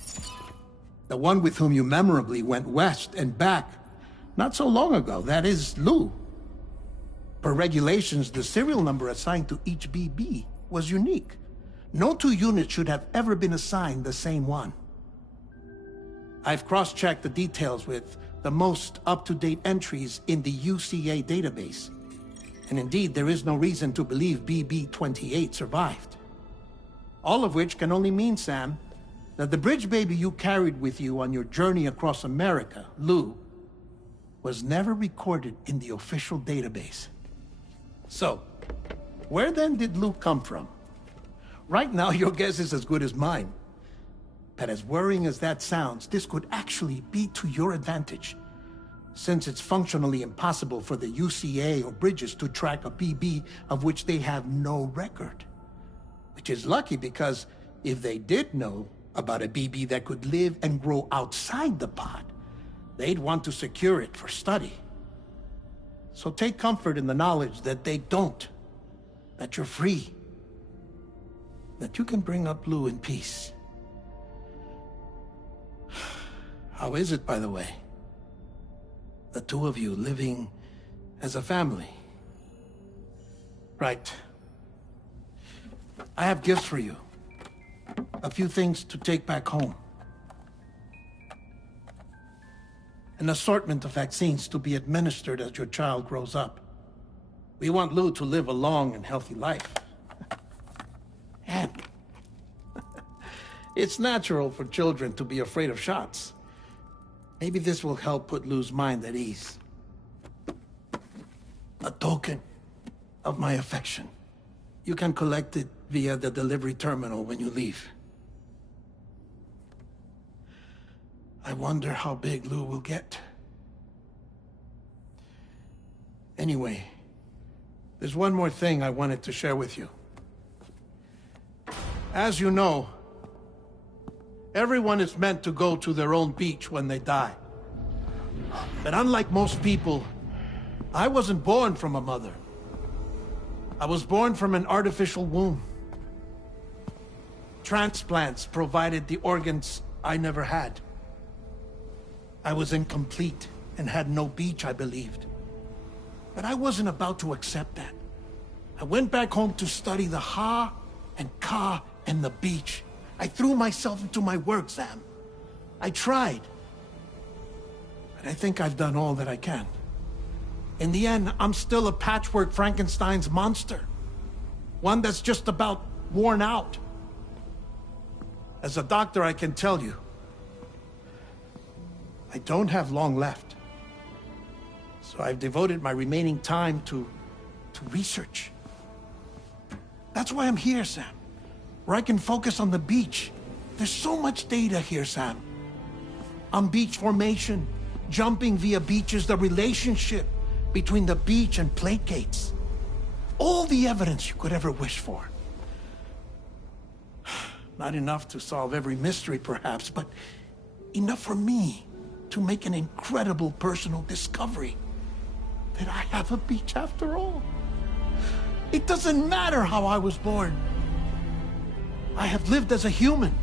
The one with whom you memorably went west and back not so long ago. That is Lou. Per regulations, the serial number assigned to each BB was unique. No two units should have ever been assigned the same one. I've cross-checked the details with the most up-to-date entries in the UCA database. And indeed, there is no reason to believe BB-28 survived. All of which can only mean, Sam, that the bridge baby you carried with you on your journey across America, Lou, was never recorded in the official database. So, where then did Lou come from? Right now, your guess is as good as mine. But as worrying as that sounds, this could actually be to your advantage, since it's functionally impossible for the UCA or Bridges to track a BB of which they have no record. Which is lucky, because if they did know about a BB that could live and grow outside the pod, they'd want to secure it for study. So take comfort in the knowledge that they don't, that you're free, that you can bring up Lou in peace. How is it, by the way? The two of you living as a family. Right. I have gifts for you. A few things to take back home. An assortment of vaccines to be administered as your child grows up. We want Lou to live a long and healthy life. And it's natural for children to be afraid of shots. Maybe this will help put Lou's mind at ease. A token of my affection. You can collect it via the delivery terminal when you leave. I wonder how big Lou will get. Anyway, there's one more thing I wanted to share with you. As you know, everyone is meant to go to their own beach when they die. But unlike most people, I wasn't born from a mother. I was born from an artificial womb. Transplants provided the organs I never had. I was incomplete and had no beach, I believed. But I wasn't about to accept that. I went back home to study the Ha and Ka and the beach. I threw myself into my work, Sam. I tried. But I think I've done all that I can. In the end, I'm still a patchwork Frankenstein's monster. One that's just about worn out. As a doctor, I can tell you, I don't have long left. So I've devoted my remaining time to research. That's why I'm here, Sam. Where I can focus on the beach. There's so much data here, Sam. On beach formation, jumping via beaches, the relationship between the beach and placates. All the evidence you could ever wish for. Not enough to solve every mystery, perhaps, but enough for me to make an incredible personal discovery. That I have a beach after all. It doesn't matter how I was born. I have lived as a human.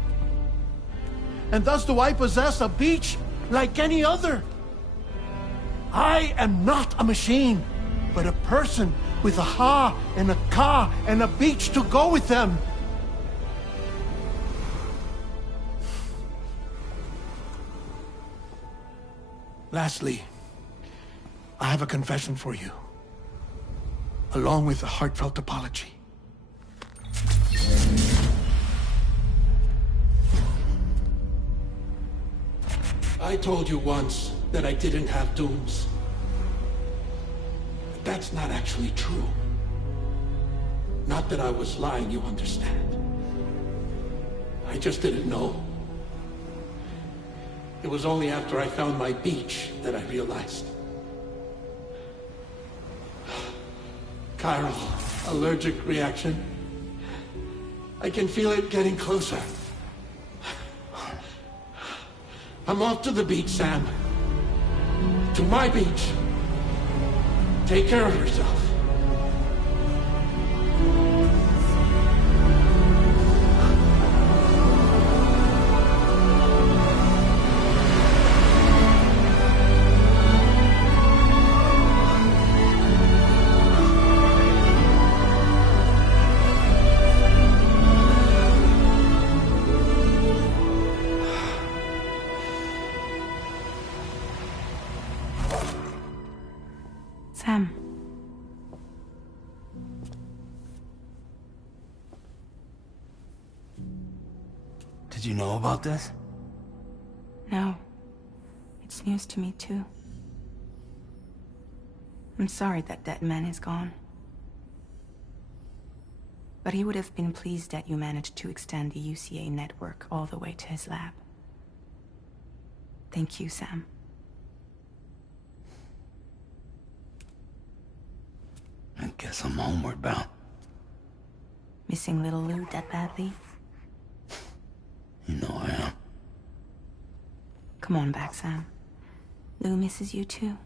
And thus do I possess a beach like any other. I am not a machine, but a person with a Ha and a Ka and a beach to go with them. Lastly, I have a confession for you, along with a heartfelt apology. I told you once that I didn't have dooms. But that's not actually true. Not that I was lying, you understand. I just didn't know. It was only after I found my beach that I realized. Chiral allergic reaction. I can feel it getting closer. I'm off to the beach, Sam. To my beach. Take care of yourself. Sam. Did you know about this? No. It's news to me, too. I'm sorry that that man is gone. But he would have been pleased that you managed to extend the UCA network all the way to his lab. Thank you, Sam. I guess I'm homeward bound. Missing little Lou that badly? You know I am. Come on back, Sam. Lou misses you too.